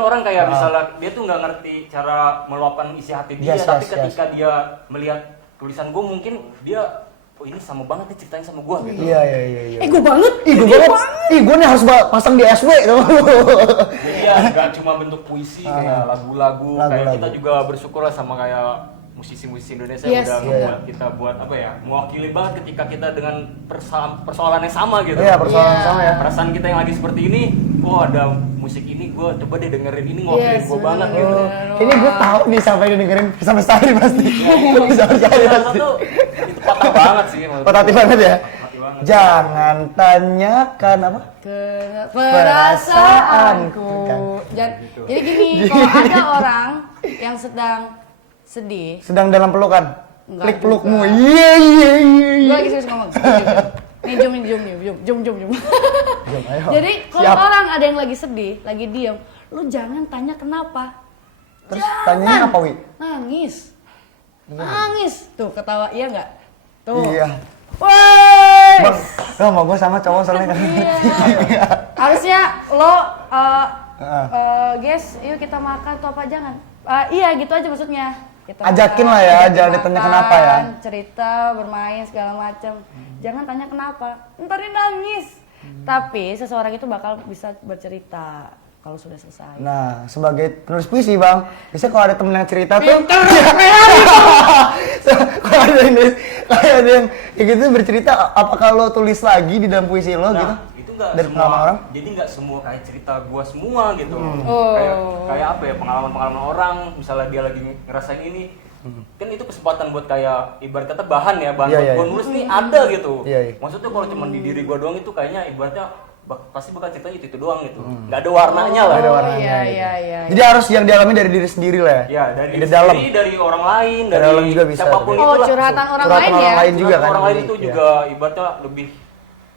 orang kayak misalnya dia tuh nggak ngerti cara meluapkan isi hati dia, Yes, tapi yes, ketika dia melihat tulisan gue mungkin dia oh ini sama banget nih ceritanya sama gue gitu. Iya. Gue banget. Ih, gue banget. Ih, gue nih harus pasang di SW tuh. Jadi ya nggak cuma bentuk puisi kayak lagu-lagu, kayak Lagu-lagu. kita juga bersyukur lah sama kayak musisi-musisi Indonesia Yes. yang udah Iya. ngebuat kita buat apa ya, mewakili banget ketika kita dengan persoalan yang sama gitu. Iya, persoalan sama ya. Perasaan kita yang lagi seperti ini, oh ada musik ini gue coba deh dengerin ini ngewakilin Yes, gue banget gitu. Ini gue tahu nih sampai dengerin sampai Sari pasti. Sampai Sari Salah pasti. satu itu patah banget sih. Patah banget ya. Patah banget. Jangan tanyakan apa? Perasaanku. Kan. Jadi gini, kalau ada orang yang sedang sedih, Sedang dalam pelukan. Enggak Klik juga. pelukmu. Iya. gue lagi serius ngomong. Nih jom. Jom, ayo. Jadi kalau Siap. orang ada yang lagi sedih, lagi diem, lu jangan tanya kenapa. Terus tanyanya apa, Wi? Nangis. Nangis. Tuh ketawa, iya nggak? Tuh. Iya. Woi. Bang, mau gue sama cowok soalnya kan. Iya. Harusnya lo, guys, yuk kita makan atau apa jangan? Iya gitu aja maksudnya. Kita Ajakin makan, lah ya, kita jangan ditanya makan, kenapa ya. Cerita, bermain segala macam. Jangan tanya kenapa. Ntar dia nangis. Tapi seseorang itu bakal bisa bercerita kalau sudah selesai. Nah, sebagai penulis puisi, Bang, biasanya kalau ada temen yang cerita tuh kalau ada yang nulis, kalau ada yang kayak gitu bercerita, apakah lo tulis lagi di dalam puisi lo gitu? Nah, itu nggak Dari semua pengalaman orang? jadi nggak semua kayak cerita gua semua gitu. Oh. Kayak apa ya, pengalaman orang, misalnya dia lagi ngerasain ini, kan itu kesempatan buat kayak ibarat kata bahan ya, bahan Iya, buat iya, gua iya. nulis nih ada gitu. Iya, iya. Maksudnya kalau cuma di diri gua doang itu kayaknya ibaratnya pasti bakal ceritanya itu doang gitu, nggak ada warnanya lah. Nggak ada warnanya. Iya, gitu. iya. Jadi harus yang dialami dari diri sendiri lah ya. Ya dari Dari dalam. sendiri, dari orang lain, Dari dalam juga bisa, siapapun tapi- Oh, itulah. curhatan orang Curhatan lain orang ya. lain juga kan. Orang lain Jadi, itu iya. juga ibaratnya lebih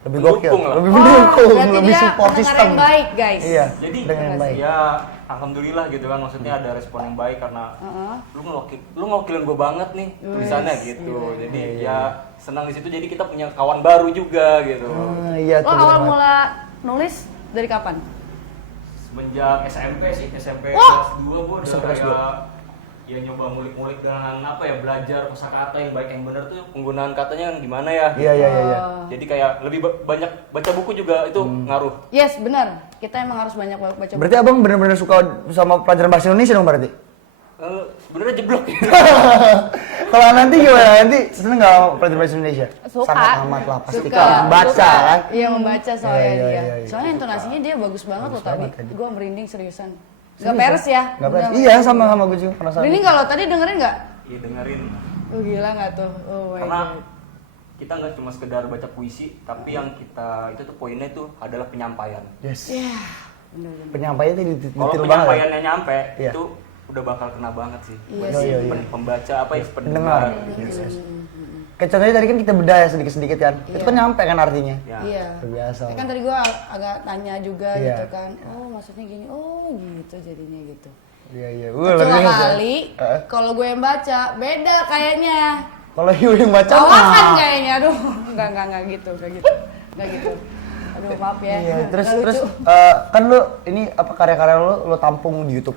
Lebih gokil, mendukung lah. lebih Wah, mendukung, berarti lebih dia support pendengar system. yang baik, guys. Iya. Jadi dengan yang baik. ya alhamdulillah gitu kan, maksudnya ada respon yang baik karena lu ngewakilin gue banget nih tulisannya gitu. Jadi ya senang di situ, jadi kita punya kawan baru juga gitu. Iya Lo tuh. awal bener banget. mula nulis dari kapan? Semenjak SMP sih, SMP Wah! kelas 2 gue udah SMP kelas kayak ya nyoba ngulik-ngulik dengan apa ya, belajar kosakata yang baik yang benar tuh, penggunaan katanya kan gimana ya. Iya, iya, iya. Jadi kayak lebih banyak baca buku juga itu ngaruh. Yes, benar. Kita emang harus banyak baca buku. Berarti abang benar-benar suka sama pelajaran bahasa Indonesia dong berarti? Sebenarnya jeblok. Kalau nanti gimana? Nanti seneng nggak sama pelajaran bahasa Indonesia? Suka. Sangat amat lah, pasti Suka. kan baca Suka. kan? Iya, membaca soalnya Iya, iya, dia. iya, iya. Soalnya intonasinya dia bagus banget loh tadi. banget tadi. Gue merinding seriusan. Gak beres ya? Nggak beres. Bener. Iya, sama gue juga penasaran. Merinding kalau tadi dengerin nggak? Iya dengerin. Oh gila nggak tuh? Oh my Karena god. kita nggak cuma sekedar baca puisi, tapi yang kita itu tuh poinnya tuh adalah penyampaian. Yes. Iya. Bener-bener. Penyampaiannya itu Kalau detail banget. ya? penyampaiannya nyampe, Iya. itu udah bakal kena banget sih. Iya Buat sih. si Iya, iya. pembaca apa ya, Pendengar. pendengar. Yes, yes. Kayak contohnya tadi kan kita bedah ya sedikit-sedikit kan. Itu kan nyampe kan artinya. Ya. Iya. Luar biasa. Ya kan tadi gue agak tanya juga Iya. gitu kan. Oh maksudnya gini. Oh gitu jadinya gitu. Iya, iya. Kecuali luar biasa. kali kalau gue yang baca beda kayaknya. Kalau Yu yang baca Bawakan mah. kayaknya. Aduh enggak gitu. Enggak gitu. Aduh maaf ya. Iya, terus Nggak terus lucu. kan lu ini apa karya-karya lu tampung di YouTube.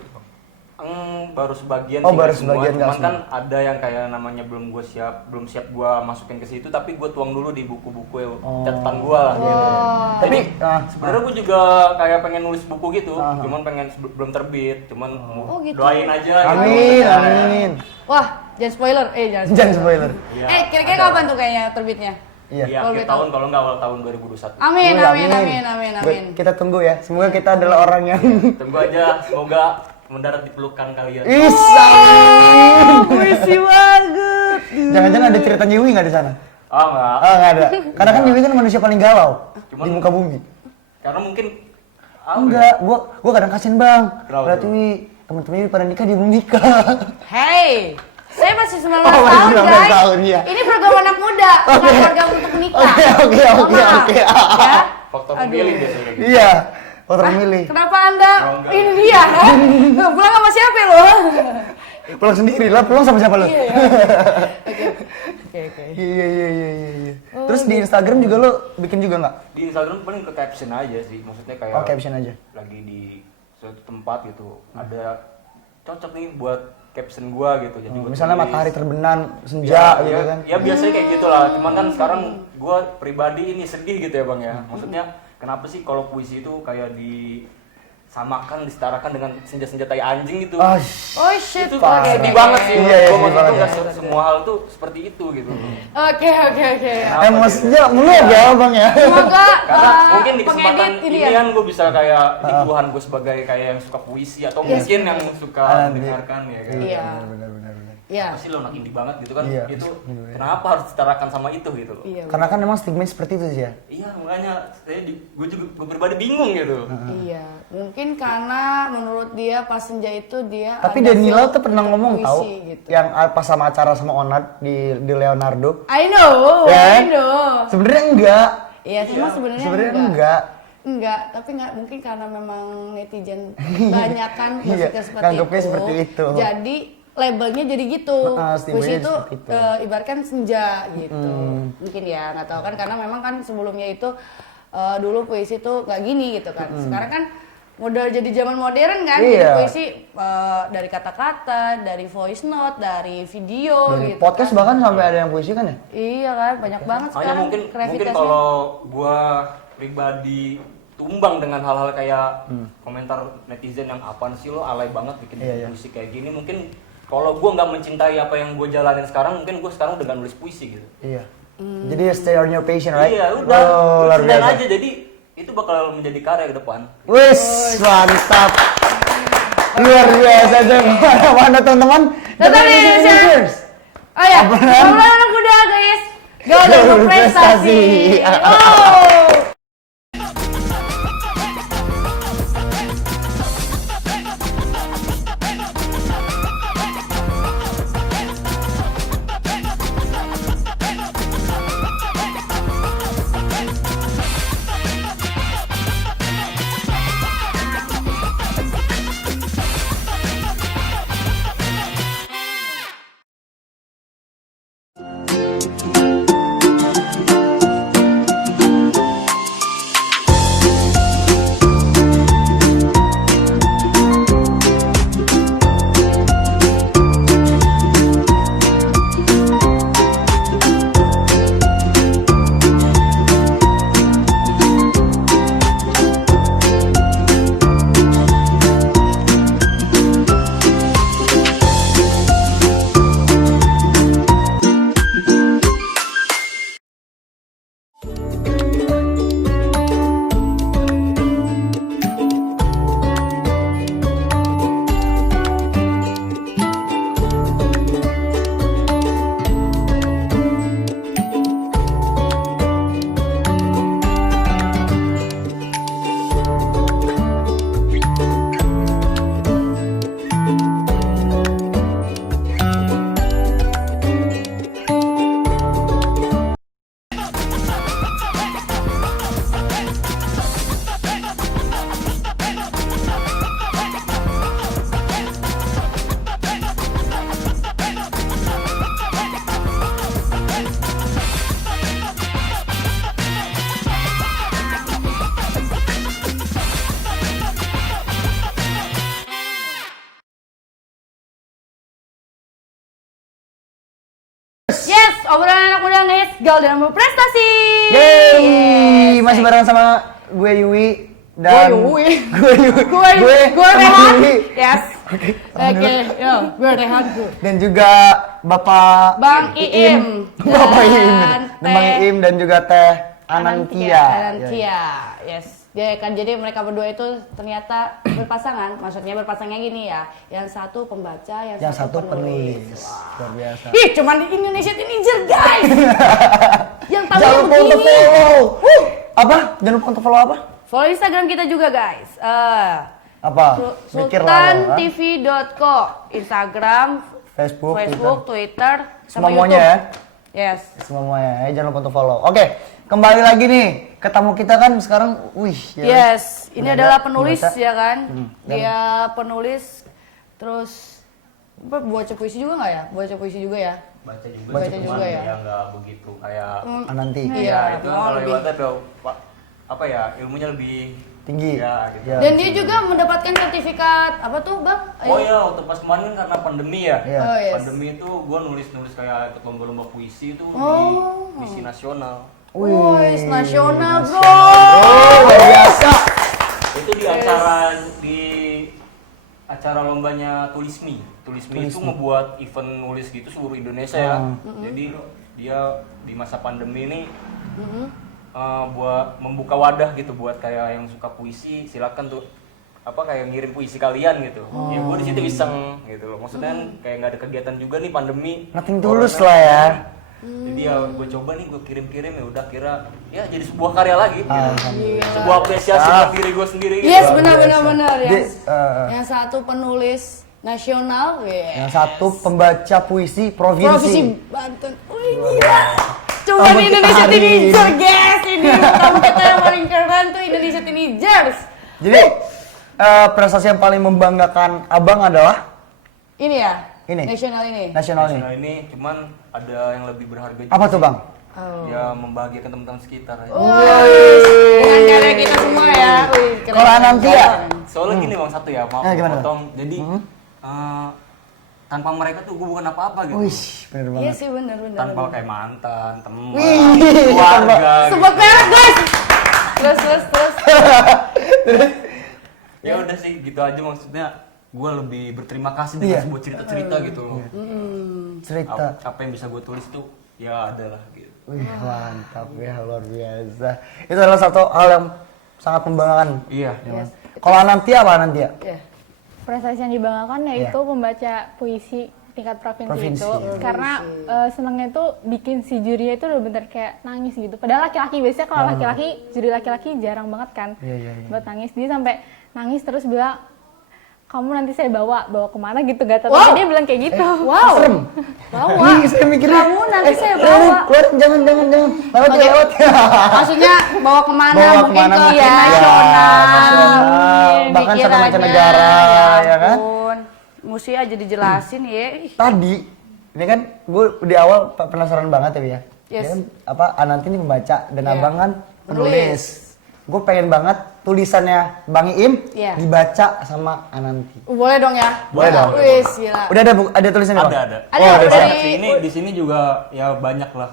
Baru sebagian Oh, sih, baru nggak semua. sebagian, nggak Cuman kan ada yang kayak namanya belum siap gua masukin ke situ, tapi gua tuang dulu di buku-buku catatan gua lah gitu. Tapi Sebenarnya gue juga kayak pengen nulis buku gitu, cuman pengen belum terbit, cuman Oh, gitu. doain aja. amin, gitu. amin. Wah jangan spoiler. Jangan spoiler. Jangan spoiler. Iya, Kira-kira ada. kapan tuh kayaknya terbitnya? Iya. Iya, Kalau akhir boleh tahun tahu. kalau nggak awal tahun 2021. Amin, Oh, amin, amin, amin, amin. Kita tunggu ya. Semoga kita adalah orang yang Tunggu aja, semoga mendarat di pelukan kalian. Isa. Puisi banget. Jangan-jangan ada cerita Yui nggak di sana? Oh enggak. Oh, nggak ada. Karena kan Yui kan manusia paling galau Cuman- di muka bumi. Karena mungkin Enggak, gua kadang kasihin bang. Kenapa Lihat tuh? Yui, teman-teman Yui pada nikah dia belum nikah. Hey, saya masih 19 Oh, masih tahun 19 guys. tahun, iya. Ini program anak muda, bukan program untuk menikah. Oke. Ya. faktor Aduh. pemilih biasanya. Iya, faktor memilih. Kenapa Anda Oh, enggak. ini dia kan? Pulang sama siapa lo? Pulang sendiri lah, pulang sama siapa lu? Iya ya. Oke. Iya. Terus di Instagram juga lu bikin juga nggak? Di Instagram paling ke caption aja sih, maksudnya kayak Oh, caption aja. lagi di suatu tempat gitu, ada cocok nih buat caption gua gitu. Jadi gua Misalnya tulis. matahari terbenam, senja gitu kan. Ya biasanya kayak gitulah. Cuman kan sekarang gua pribadi ini sedih gitu ya bang ya. Maksudnya kenapa sih kalau puisi itu kayak disamakan, disetarakan dengan senja-senja tai anjing gitu? Ah, Oh shit. Itu parah. sedih banget sih. Iya, Gua sedih maksud banget tuh ya. nggak semua hal tuh seperti itu gitu. Oke. emosinya meluap ya bang ya. Semoga Karena mungkin di kesempatan pengedit ini ya. kan gue bisa kayak di Tuhan gue sebagai kayak yang suka puisi atau mungkin yang suka mendengarkan ya kan. Iya. Benar. Iya. Pasti lo anak indie banget gitu kan. Iya. Itu kenapa harus disetarakan sama itu gitu loh. Iya. Karena kan emang stigma seperti itu sih ya. Iya makanya gue pribadi bingung gitu. Iya, mungkin karena menurut dia pas senja itu dia Tapi ada Danila feel tuh pernah ngomong puisi tahu gitu. yang pas sama acara sama Onat di Leonardo. I know, Ya? I know. Sebenarnya enggak. Iya, cuma sebenarnya enggak. Enggak, tapi enggak mungkin karena memang netizen banyak kan Iya, berpikir seperti nganggepnya itu. seperti itu. Jadi labelnya jadi gitu. Stigmanya Puisi itu seperti itu. ibaratkan senja gitu. Mungkin ya, nggak tahu kan karena memang kan sebelumnya itu dulu puisi itu nggak gini gitu kan. Sekarang kan udah jadi zaman modern kan, jadi Iya. puisi dari kata-kata, dari voice note, dari video Dari gitu. podcast kan. bahkan sampai ada yang puisi kan ya? Iya kan, banyak banget Makanya sekarang mungkin kreativitasnya. kalau gue pribadi tumbang dengan hal-hal kayak komentar netizen yang apaan sih lo alay banget bikin Iya. puisi kayak gini, mungkin kalau gue nggak mencintai apa yang gue jalanin sekarang, mungkin gue sekarang udah nggak nulis puisi gitu. Iya. Jadi stay on your passion, right? Iya udah, Oh, luar sudah biasa. aja jadi itu bakal menjadi karya ke depan. Wis, mantap. Luar biasa tuh. Mana teman-teman? Tetap di Indonesia. Oh ya, obrolan anak muda guys. Gaul dan berprestasi. Oh. Yes, obrolan anak muda guys, gaul dan berprestasi. Yeay, masih bareng sama gue Yui dan Gue Yui. gue sama Rehan. Yui. Yes. Oke, yo, gue Rehan gue. Dan juga Bapak Bang Iim. Bapak Iim, Dan Bang Iim dan juga Teh Anantia. Anantia, yes. Dia kan jadi mereka berdua itu ternyata berpasangan. Maksudnya berpasangnya gini ya. Yang satu pembaca, yang satu penulis. Luar biasa. Ih, cuman di Indonesia Teenager, guys. Yang tahu Jangan lupa untuk begini. follow. Apa? Jangan lupa untuk follow apa? Follow Instagram kita juga, guys. Apa? Mikir lah, sultantv.co, Instagram, Facebook, Twitter, semua sama maunya YouTube. ya. Yes. Semuanya, jangan lupa untuk follow. Oke, kembali lagi nih ke tamu kita kan sekarang, ya. Yes, ini Udah adalah ada penulis pembaca. ya kan. Dan- Dia penulis, terus baca puisi juga nggak ya? Baca puisi juga ya? Baca juga, Baca cuman juga ya? nggak begitu kayak Nanti Iya, iya itu kan mau kalau lebih. lewatnya tuh apa ya ilmunya lebih tinggi. ya gitu. Ya. Dan dia juga mendapatkan sertifikat apa tuh, Bang? Oh iya, waktu pas kemarin karena pandemi ya. Iya. Oh, yes. Pandemi itu gue nulis kayak ikut lomba-lomba puisi itu Oh. di misi nasional. Wih, nasional, bro. Oh, luar biasa. Itu di acara lombanya Tulismi. Tulismi itu ngebuat event nulis gitu seluruh Indonesia ya. Jadi dia di masa pandemi ini buat membuka wadah gitu buat kayak yang suka puisi, silakan tuh apa kayak ngirim puisi kalian gitu. Ya gue di situ iseng gitu loh. Maksudnya kayak nggak ada kegiatan juga nih pandemi. Nothing tulus lah ya. Jadi ya gue coba nih gue kirim-kirim ya udah kira ya jadi sebuah karya lagi. Gitu. Alhamdulillah. Sebuah apresiasi buat diri gue sendiri. Gitu. Yes, Luar benar-benar biasa. benar ya. Di- Yang satu penulis nasional, Yang satu pembaca puisi Provinsi provinsi. Banten. Wih, gila. Cuma Tamu di kita Indonesia hari ini. Teenager, guys. Ini tamu kita yang paling keren tuh Indonesia Teenagers. Jadi prestasi yang paling membanggakan abang adalah Ini ya? Ini. Nasional ini? nasional nih. Nasional ini cuman ada yang lebih berharga juga. Apa tuh bang? Oh. Ya membahagiakan teman-teman sekitar aja. Dengan karya kita semua ya. Wih, keren. Kalau Anantia? Soalnya gini bang satu ya, maaf Gimana? potong. Jadi tanpa mereka tuh gue bukan apa-apa gitu. Wih, bener Iya banget. sih, benar-benar. Tanpa kayak mantan, teman, Wih, keluarga. gitu. Sebut merek, guys. Terus. Ya udah sih gitu aja maksudnya. Gue lebih berterima kasih Iya. dengan sebuah cerita-cerita gitu loh. Cerita. Apa yang bisa gue tulis tuh ya ada lah gitu. Wih, mantap ya, luar biasa. Itu adalah satu hal yang sangat membanggakan. Iya. Yes. Kalau Anantia apa Anantia? Ya. Prestasi yang dibanggakan yaitu pembaca puisi tingkat provinsi itu, karena senangnya itu bikin si jurinya itu udah bener kayak nangis gitu. Padahal laki-laki biasanya kalau laki-laki juri laki-laki jarang banget kan Iya. buat nangis. Dia sampai nangis terus bilang, kamu nanti saya bawa kemana gitu, gak tahu. Wow. Dia bilang kayak gitu. Wow. Serem. Bawa. Ih, saya mikirnya. Kamu nanti saya bawa. Keluarin, jangan. Lewat. Maksudnya bawa kemana? Bawa Mungkin kemana? ke Iya, nasional. nasional. Bahkan Mikir sampai aja. mancanegara, ya kan? ampun. Mesti aja dijelasin ya. Ih. Tadi, ini kan gue di awal penasaran banget ya, Bia. Yes. Dia kan, Ananti ini pembaca dan Iya. abang kan Penulis. penulis. Gue pengen banget tulisannya Bang Iim Iya. dibaca sama Ananti. Boleh dong ya? Boleh dong. Wis, gila. Udah ada tulisannya Bang? Ada. Ada, Oh, ada. dari- Di sini juga ya banyak lah.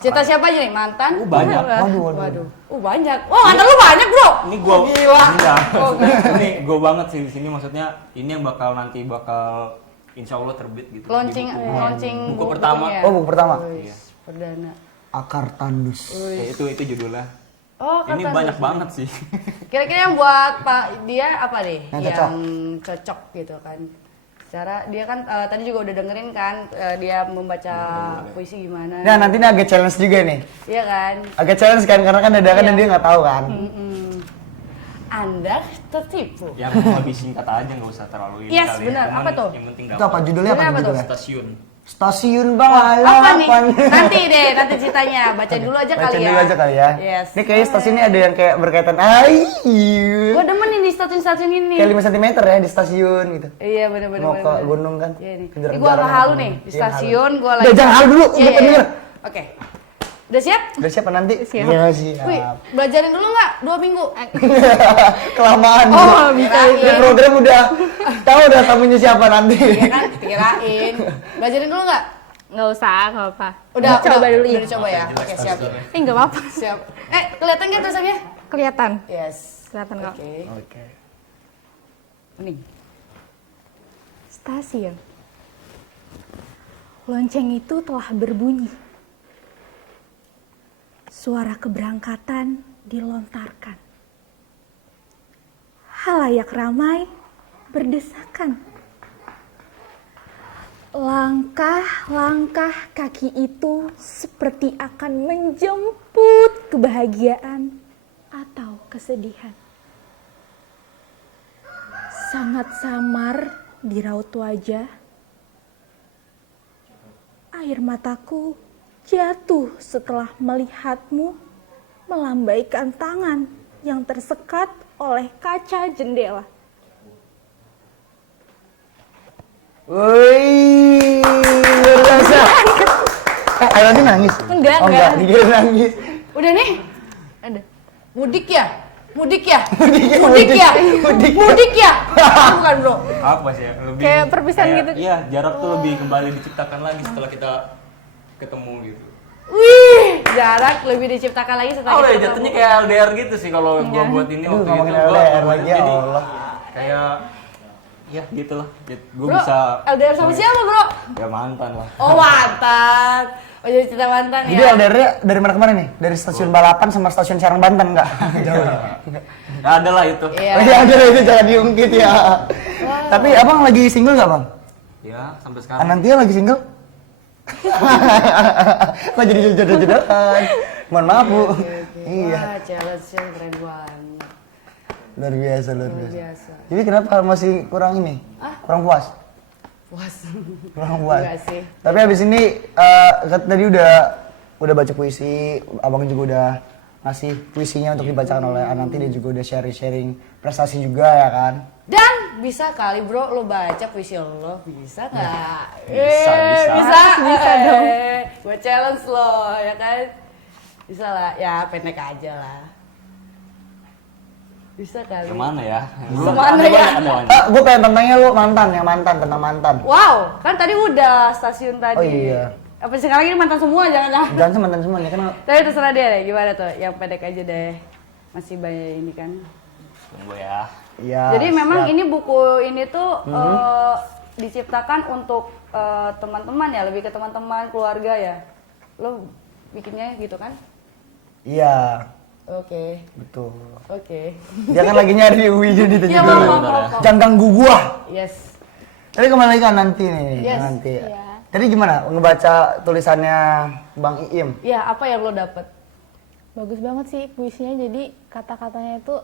Cerita siapa aja nih? Mantan? Banyak. Waduh. Banyak. Wah, mantan lu banyak, Bro. Ini gua Gila. enggak. Oh, Ini gua banget sih di sini maksudnya ini yang bakal insya Allah terbit gitu. Launching Di buku. launching Buku pertama. bukunya. Oh, buku pertama. Wis, perdana. Akar Tandus. Ya, itu judulnya. Oh, Ini kata banyak lu. banget sih. Kira-kira yang buat Pak dia apa deh? Yang cocok gitu kan. Secara dia kan tadi juga udah dengerin kan dia membaca puisi gimana. Nah, nanti ini agak challenge juga nih. Iya kan? Agak challenge kan karena kan dadakan Iya. dan dia nggak tahu kan. Anda tertipu. Yang lebih singkat aja nggak usah terlalu ini Yes, kali ya. benar. Cuman Apa tuh? Yang penting Itu apa judulnya Judulnya apa tuh? judulnya? Stasiun. Stasiun Bang. Apa nih? apaan? Nanti deh, nanti ceritanya. Baca dulu aja Baca kali ya. dulu aja kali ya. Yes. Ini kayaknya stasiun ini ada yang kayak berkaitan. Gue demen nih di stasiun-stasiun ini. Kayak 5 cm ya di stasiun gitu. Iya bener-bener. Mau ke gunung kan? Iya nih. Kejar-kejaran Ini gue sama sama Halu temen. nih di Iya, stasiun. Halu. Gue lagi. Udah, jangan Halu dulu, Iya, udah pengen. Oke. Udah siap? Udah siap nanti? Siap. Iya siap. Wih, belajarin dulu nggak? 2 minggu. Kelamaan. Oh, bisa. Di program udah tahu udah tamunya siapa nanti. Ya kan, dikirain. Belajarin dulu nggak? Nggak usah, nggak apa. Udah coba dulu Udah ya. dicoba ya. Oke, siap. Nggak apa-apa. Siap. Kelihatan nggak tulisannya? Kelihatan. Yes. Kelihatan kok. Oke. Oke. Nih. Stasiun. Lonceng itu telah berbunyi. Suara keberangkatan dilontarkan. Halayak ramai berdesakan. Langkah-langkah kaki itu seperti akan menjemput kebahagiaan atau kesedihan. Sangat samar di raut wajah. Air mataku jatuh setelah melihatmu melambaikan tangan yang tersekat oleh kaca jendela. Woi, luar biasa. Ayo nanti nangis. Enggak, Oh enggak. dikira nangis. Udah nih. Ada. Mudik ya? Mudik ya? Mudik ya, Mudik ya? mudik. Mudik ya? Bukan, Bro. Apa sih ya? Lebih Kayak perpisahan kayak, gitu. Iya, jarak tuh lebih kembali diciptakan lagi setelah kita ketemu gitu. Wih, jarak lebih diciptakan lagi setelah Oh kita ya ketemu. jatuhnya kayak LDR gitu sih kalau gua buat ini Aduh, waktu itu ngomongin gua LDR lagi, ya jadi Allah. kayak ya gitu lah. Gua Bro, bisa LDR sama siapa, Bro? ya mantan lah. Oh, mantan. Oh, jadi cerita mantan Jadi ya. LDR-nya dari mana kemana nih? Dari stasiun balapan sama stasiun Serang Banten enggak? Jauh. Nah, ada lah itu. Iya. Oh iya, ada itu jangan diungkit ya. Tapi abang lagi single nggak bang? Ya, sampai sekarang. Anantia lagi single? Kok jadi jodoh-jodohan? Mohon maaf bu. Iya. Wah, challenge-nya keren banget. Luar biasa, luar Luar biasa. biasa. Jadi kenapa masih kurang ini? Kurang puas? Puas. Kurang puas. Enggak sih. Tapi habis ini tadi udah baca puisi, abang juga udah ngasih puisinya untuk dibacakan oleh Ananti dan juga udah sharing-sharing prestasi juga ya kan? Dan bisa kali bro lo baca puisi lo, bisa nggak? Bisa, bisa. Bisa, Bisa dong. Gue challenge lo, ya kan? Bisa lah, ya pendek aja lah. Bisa kali. Kemana ya? Kemana ya? Gue pengen tentangnya lu mantan, tentang mantan. Wow, kan tadi udah stasiun tadi. Oh iya. Apa sekarang ini mantan semua jangan? Jangan sama mantan semuanya kan? Tapi terserah dia deh, gimana tuh? Yang pendek aja deh. Masih banyak ini kan. Tunggu ya. Iya. Jadi memang siap. ini buku ini tuh diciptakan untuk teman-teman ya, lebih ke teman-teman, keluarga ya. Lo bikinnya gitu kan? Iya, Oke. betul. Oke. Dia kan lagi nyari UI jadi tadi. Iya, maaf. Jangan ganggu gua. Yes. Tapi kembali ke nanti nih, Yes. nanti. Iya. Tadi gimana ngebaca tulisannya Bang Iim? Ya, apa yang lo dapet? Bagus banget sih puisinya, jadi kata-katanya itu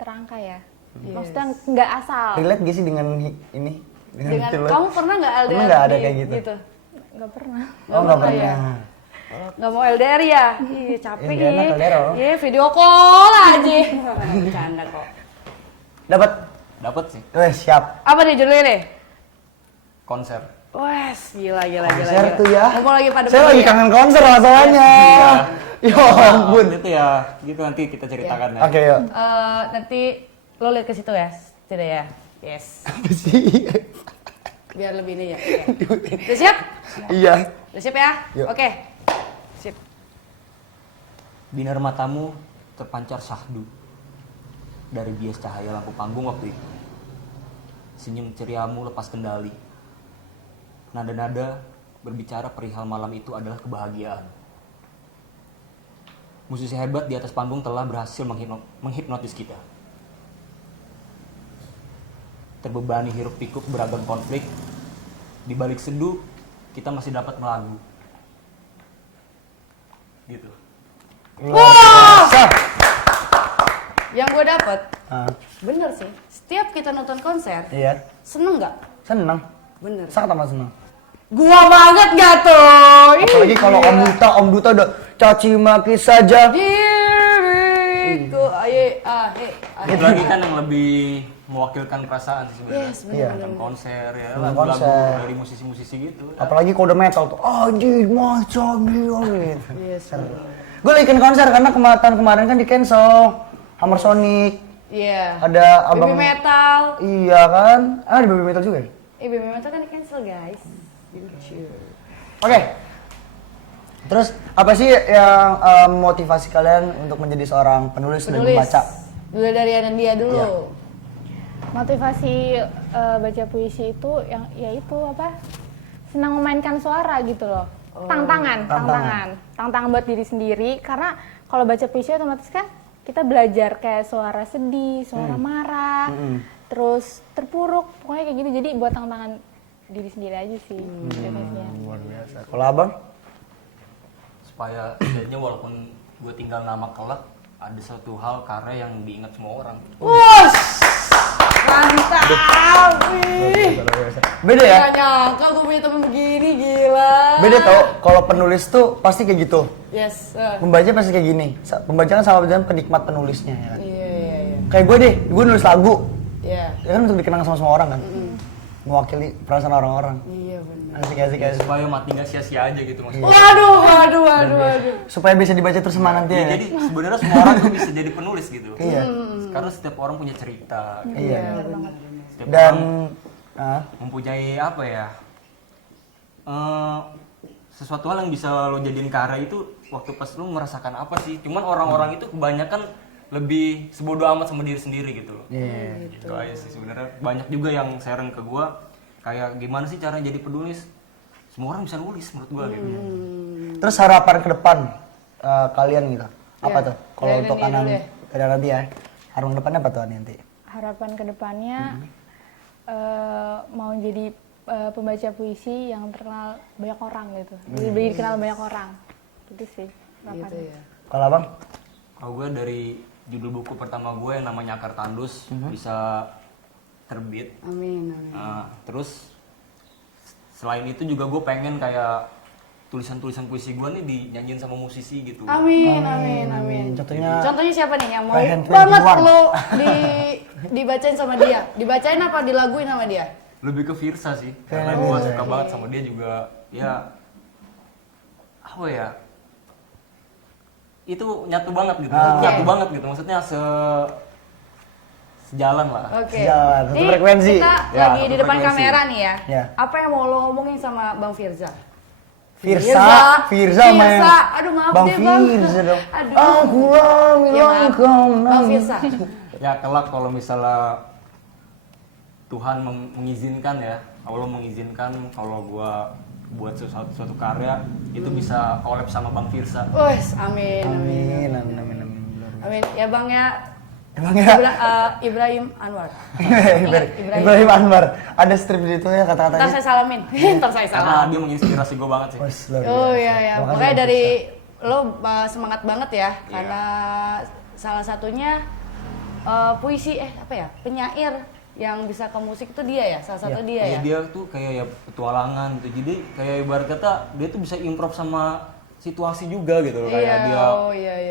terangkai ya. Yes. Maksudnya nggak asal. Relate gak sih dengan ini? Dengan film? kamu pernah nggak LDR? Pernah nggak ada kayak gitu? Nggak pernah. Oh nggak pernah pernah. ya? Nggak mau LDR ya? Ih, capek Ya, nggak enak LDR, oh. Iya, video call aja. Bercanda kok. Dapat? Dapat sih Siap. Apa nih judulnya nih? konser. Wes, gila. Konser tuh ya. Ngomong lagi pada Saya lagi kangen konser masalahnya. Ya ampun. Itu ya, gitu nanti kita ceritakan ya. Oke yuk. Nanti lo lihat ke situ ya, tidak ya? Yes. Apa sih? Biar lebih ini ya. Oke. Udah siap? Iya. Udah siap ya? Yuk. Oke. Sip. Binar matamu terpancar syahdu dari bias cahaya lampu panggung waktu itu. Senyum ceriamu lepas kendali. Nada-nada berbicara perihal malam itu adalah kebahagiaan. Musisi hebat di atas panggung telah berhasil menghipnotis kita. Terbebani hiruk pikuk beragam konflik, di balik sendu kita masih dapat melagu. Gitu. Biasa. Yang gue dapet, Ah, bener sih. Setiap kita nonton konser, iya. seneng nggak? Seneng. Bener. Sangat amat seneng. Gua banget gak tuh? Apalagi kalau Om Duta udah caci maki saja. Diriku, aye, Itu lagi kan yang lebih mewakilkan perasaan sih sebenarnya. Yes, Iya. Tentang konser ya, Tentang lagu-lagu konser. dari musisi-musisi gitu. Apalagi kalau udah metal tuh, anjir macam dia gitu. Yes, Gue lagi ikut konser karena tahun kemarin kan di cancel. Hammer Sonic, iya. ada abang. Baby Metal. Iya kan? Ah di Baby Metal juga ya? Baby Metal kan di cancel guys. Lucu. Oke. Terus apa sih yang motivasi kalian untuk menjadi seorang penulis dan Penulis. pembaca? Dulu dari Anandia dulu. Iya. Motivasi baca puisi itu yang ya itu apa? Senang memainkan suara gitu loh. tantangan buat diri sendiri, karena kalau baca puisi otomatis kan kita belajar kayak suara sedih, suara marah, terus terpuruk, pokoknya kayak gitu. Jadi buat tantangan diri sendiri aja sih. Luar biasa. Kalau abang? Supaya setidaknya walaupun gue tinggal nama kelak, ada satu hal karya yang diingat semua orang. Wush, mantap. Wih. Beda ya? Gak nyangka gue punya temen begini, gila. Beda tau, kalau penulis tuh pasti kayak gitu. Yes. Pembaca pasti kayak gini. Pembaca kan sama dengan penikmat penulisnya ya kan? Iya. Kayak gue deh, gue nulis lagu. Iya. Ya kan untuk dikenang sama semua orang kan? Mewakili perasaan orang-orang. Iya benar. Asik. Supaya mati nggak sia-sia aja gitu maksudnya. Waduh. Supaya bisa dibaca terus sama nanti ya. Jadi sebenarnya semua orang tuh bisa jadi penulis gitu. Iya. Karena setiap orang punya cerita. Gitu. Iya. Setiap Dan orang mempunyai apa ya? Sesuatu hal yang bisa lo jadiin karya itu waktu pas lo merasakan apa sih? Cuman orang-orang itu kebanyakan lebih sebodoh amat sama diri sendiri gitu loh. Iya. Itu aja sih sebenarnya. Banyak juga yang sharing ke gua kayak gimana sih cara jadi penulis? Semua orang bisa nulis menurut gua gitu. Terus harapan ke depan kalian gitu. Apa Ya, tuh? Kalau dari untuk Nani anak dulu deh. nanti ya. Harapan ke depannya apa tuh nanti? Harapan kedepannya mau jadi pembaca puisi yang terkenal banyak orang gitu, lebih dikenal banyak orang, gitu sih harapannya. Gitu ya. Kalau abang? Kalau gue dari judul buku pertama gue yang namanya Akar Tandus bisa terbit. Amin. Nah, terus selain itu juga gue pengen kayak tulisan-tulisan puisi gue nih dinyanyiin sama musisi gitu. Amin. Contohnya siapa nih yang mau Ryan banget 21? lo dibacain sama dia? Dibacain apa dilaguin sama dia? Lebih ke Virsa sih, karena gue suka banget sama dia juga. Ya apa ya? Itu nyatu banget gitu, nyatu banget gitu. Maksudnya sejalan lah. Oke. Sejalan, satu Nih, frekuensi. kita Ya, lagi satu di depan frekuensi. kamera nih ya. Ya. Apa yang mau lo omongin sama Bang Firza? Firza sama yang Aduh maaf Bang deh Bang. Firza dong. Aduh. Aku Ya, maaf. Bang Firza. Ya kelak kalau misalnya Tuhan mengizinkan ya, Allah mengizinkan kalau gue buat suatu karya itu bisa collab sama Bang Firsa. Wes, amin. Amin. Ya Bang ya. Emang ya? Ibrahim Anwar. Ibrahim Anwar. Ada strip di itu ya Ntar kata-katanya. saya salamin. Ntar saya Karena salam. dia menginspirasi gue banget sih. Wes, luar Oh biasa. iya. Terima kasih, Pokoknya Bang dari Firza. lo semangat banget ya. Karena salah satunya puisi apa ya? Penyair yang bisa ke musik itu dia ya. Salah satu dia ya. Dia tuh kayak ya petualangan gitu. Jadi kayak ibarat kata dia tuh bisa improv sama situasi juga gitu loh. Kayak dia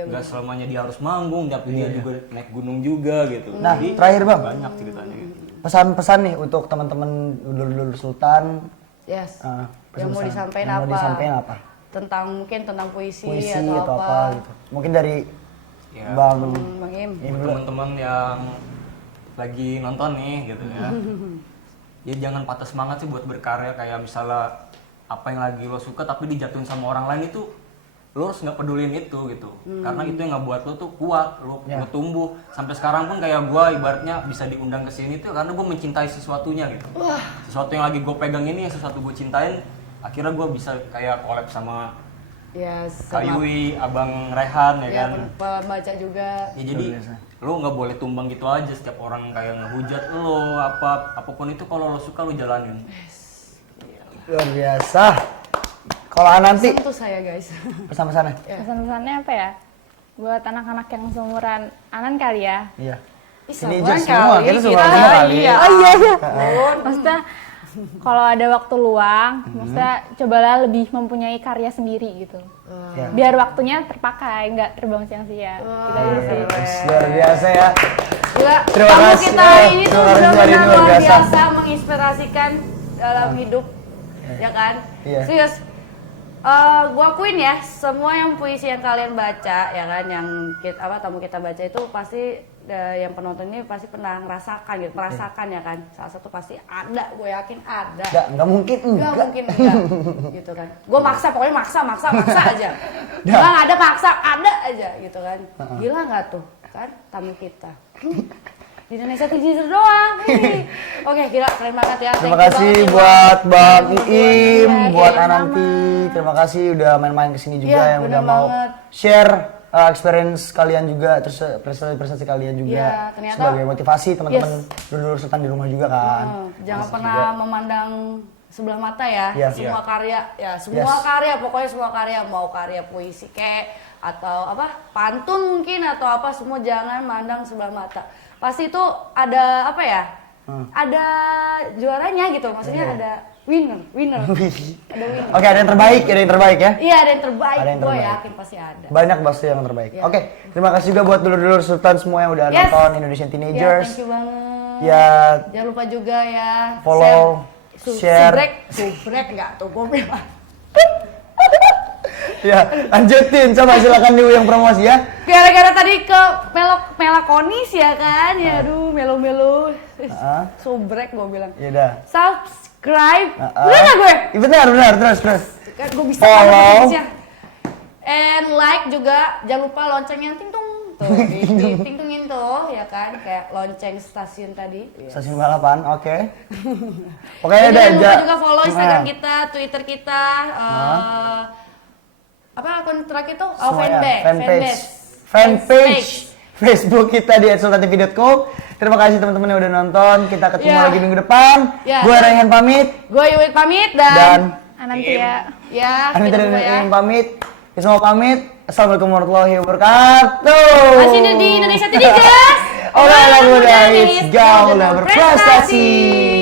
nggak selamanya dia harus manggung, tapi dia juga naik gunung juga gitu. Nah, Jadi, terakhir Bang. banyak ceritanya gitu. Pesan-pesan nih untuk teman-teman dulur-dulur Sultan. Yes. Ah, Yang mau pesan-pesan. disampaikan Yang apa? mau disampaikan apa? Mungkin tentang puisi Puisi atau atau apa. apa gitu. Mungkin dari Ya, Bang Bang Im. Im dulu. teman-teman yang lagi nonton nih gitu ya. Ya jangan patah semangat sih buat berkarya, kayak misalnya apa yang lagi lo suka tapi dijatuhin sama orang lain itu lo harus nggak pedulin itu gitu. Karena itu yang nggak buat lo tuh kuat, lo tumbuh. Sampai sekarang pun kayak gue ibaratnya bisa diundang ke sini tuh karena gue mencintai sesuatunya gitu. Sesuatu yang lagi gue pegang ini, yang sesuatu gue cintain, akhirnya gue bisa kayak collab sama Ya, Kak sama Yui, Abang Rehan ya kan. pembaca juga. Ya jadi lo nggak boleh tumbang gitu aja, setiap orang kayak ngehujat lo apapun itu, kalau lo suka lo jalanin. Luar biasa. Kalau nanti Sentuh saya guys. pesan-pesannya. Pesan-pesannya apa ya? Buat anak-anak yang seumuran Anan kali ya. Iya. Ih, Ini seumuran just semua, kita seumuran kita. semua kali. Iya. Oh iya. Maksudnya kalau ada waktu luang, maksudnya cobalah lebih mempunyai karya sendiri gitu. Ya. Biar waktunya terpakai, nggak terbuang sia-sia. Gitu aja sih. Luar biasa ya. Gila, Terima tamu kasih. kita ini tuh Terima kasih, hari benar-benar ini luar luar biasa. biasa menginspirasikan dalam hidup, ya kan? Iya. Serius, gua akuin ya, semua yang puisi yang kalian baca, ya kan, yang tamu kita baca itu pasti yang penonton ini pasti pernah merasakan gitu, merasakan ya kan. Salah satu pasti ada, gue yakin ada. Nggak mungkin Nggak enggak. mungkin enggak, gitu kan. Gue maksa, pokoknya maksa aja. Dah. Nggak ada maksa, ada aja gitu kan. Gila nggak tuh, kan tamu kita. Di Indonesia teaser doang. Oke, gila keren banget ya. Terima Thank you kasih banget nih, buat Bang Bang. Iim, Iya, buat iya, Ananti. Terima kasih udah main-main kesini juga Iya, yang bener udah mau banget. share experience kalian juga, terus prestasi-prestasi kalian juga Iya, ternyata- sebagai motivasi teman-teman Yes. dulur sultan di rumah juga kan. Jangan Masuk pernah juga. memandang sebelah mata ya. Iya. Semua Iya. karya, ya semua Yes. karya, pokoknya semua karya, mau karya puisi kayak atau apa pantun mungkin atau apa, semua jangan mandang sebelah mata. Pasti itu ada apa ya? Ada juaranya gitu, maksudnya Iya. ada winner. Ada winner. Oke, ada yang terbaik, ada yang terbaik ya. Iya, ada yang terbaik. Ada yang Gue terbaik. yakin pasti ada. Banyak pasti yang terbaik. Iya. Oke, terima kasih juga buat dulur-dulur sultan semua yang udah Yes. nonton Indonesian Ya, Teenagers. thank you banget. Ya, Jangan lupa juga ya follow, share. subrek enggak tuh gue bilang. Ya, lanjutin, coba silakan dulu yang promosi ya. Gara-gara tadi ke melakonis ya kan, ya aduh melo-melo, subrek gue bilang. Ya udah. Subscribe, bener nggak gue? Benar, terus. Kan gue bisa Follow. kan Indonesia. And like juga, jangan lupa loncengnya ting tung tuh, di ting tungin tuh ya kan, kayak lonceng stasiun tadi. Stasiun balapan, oke. Oke, Dan udah jangan lupa aja. juga follow Instagram kita, Twitter kita, apa akun terakhir tuh? Oh, fanpage. Facebook kita di @sultantv.co. Terima kasih teman-teman yang udah nonton. Kita ketemu Ya. lagi minggu depan. Ya. Gue Rayhan pamit Gue Yuwit pamit dan dan Anantia. ya Anita kita dan semua ya. Rayhan pamit. Kita semua pamit. Assalamualaikum warahmatullahi wabarakatuh. Masih di Indonesia Teenagers. Orang muda is gaul berprestasi.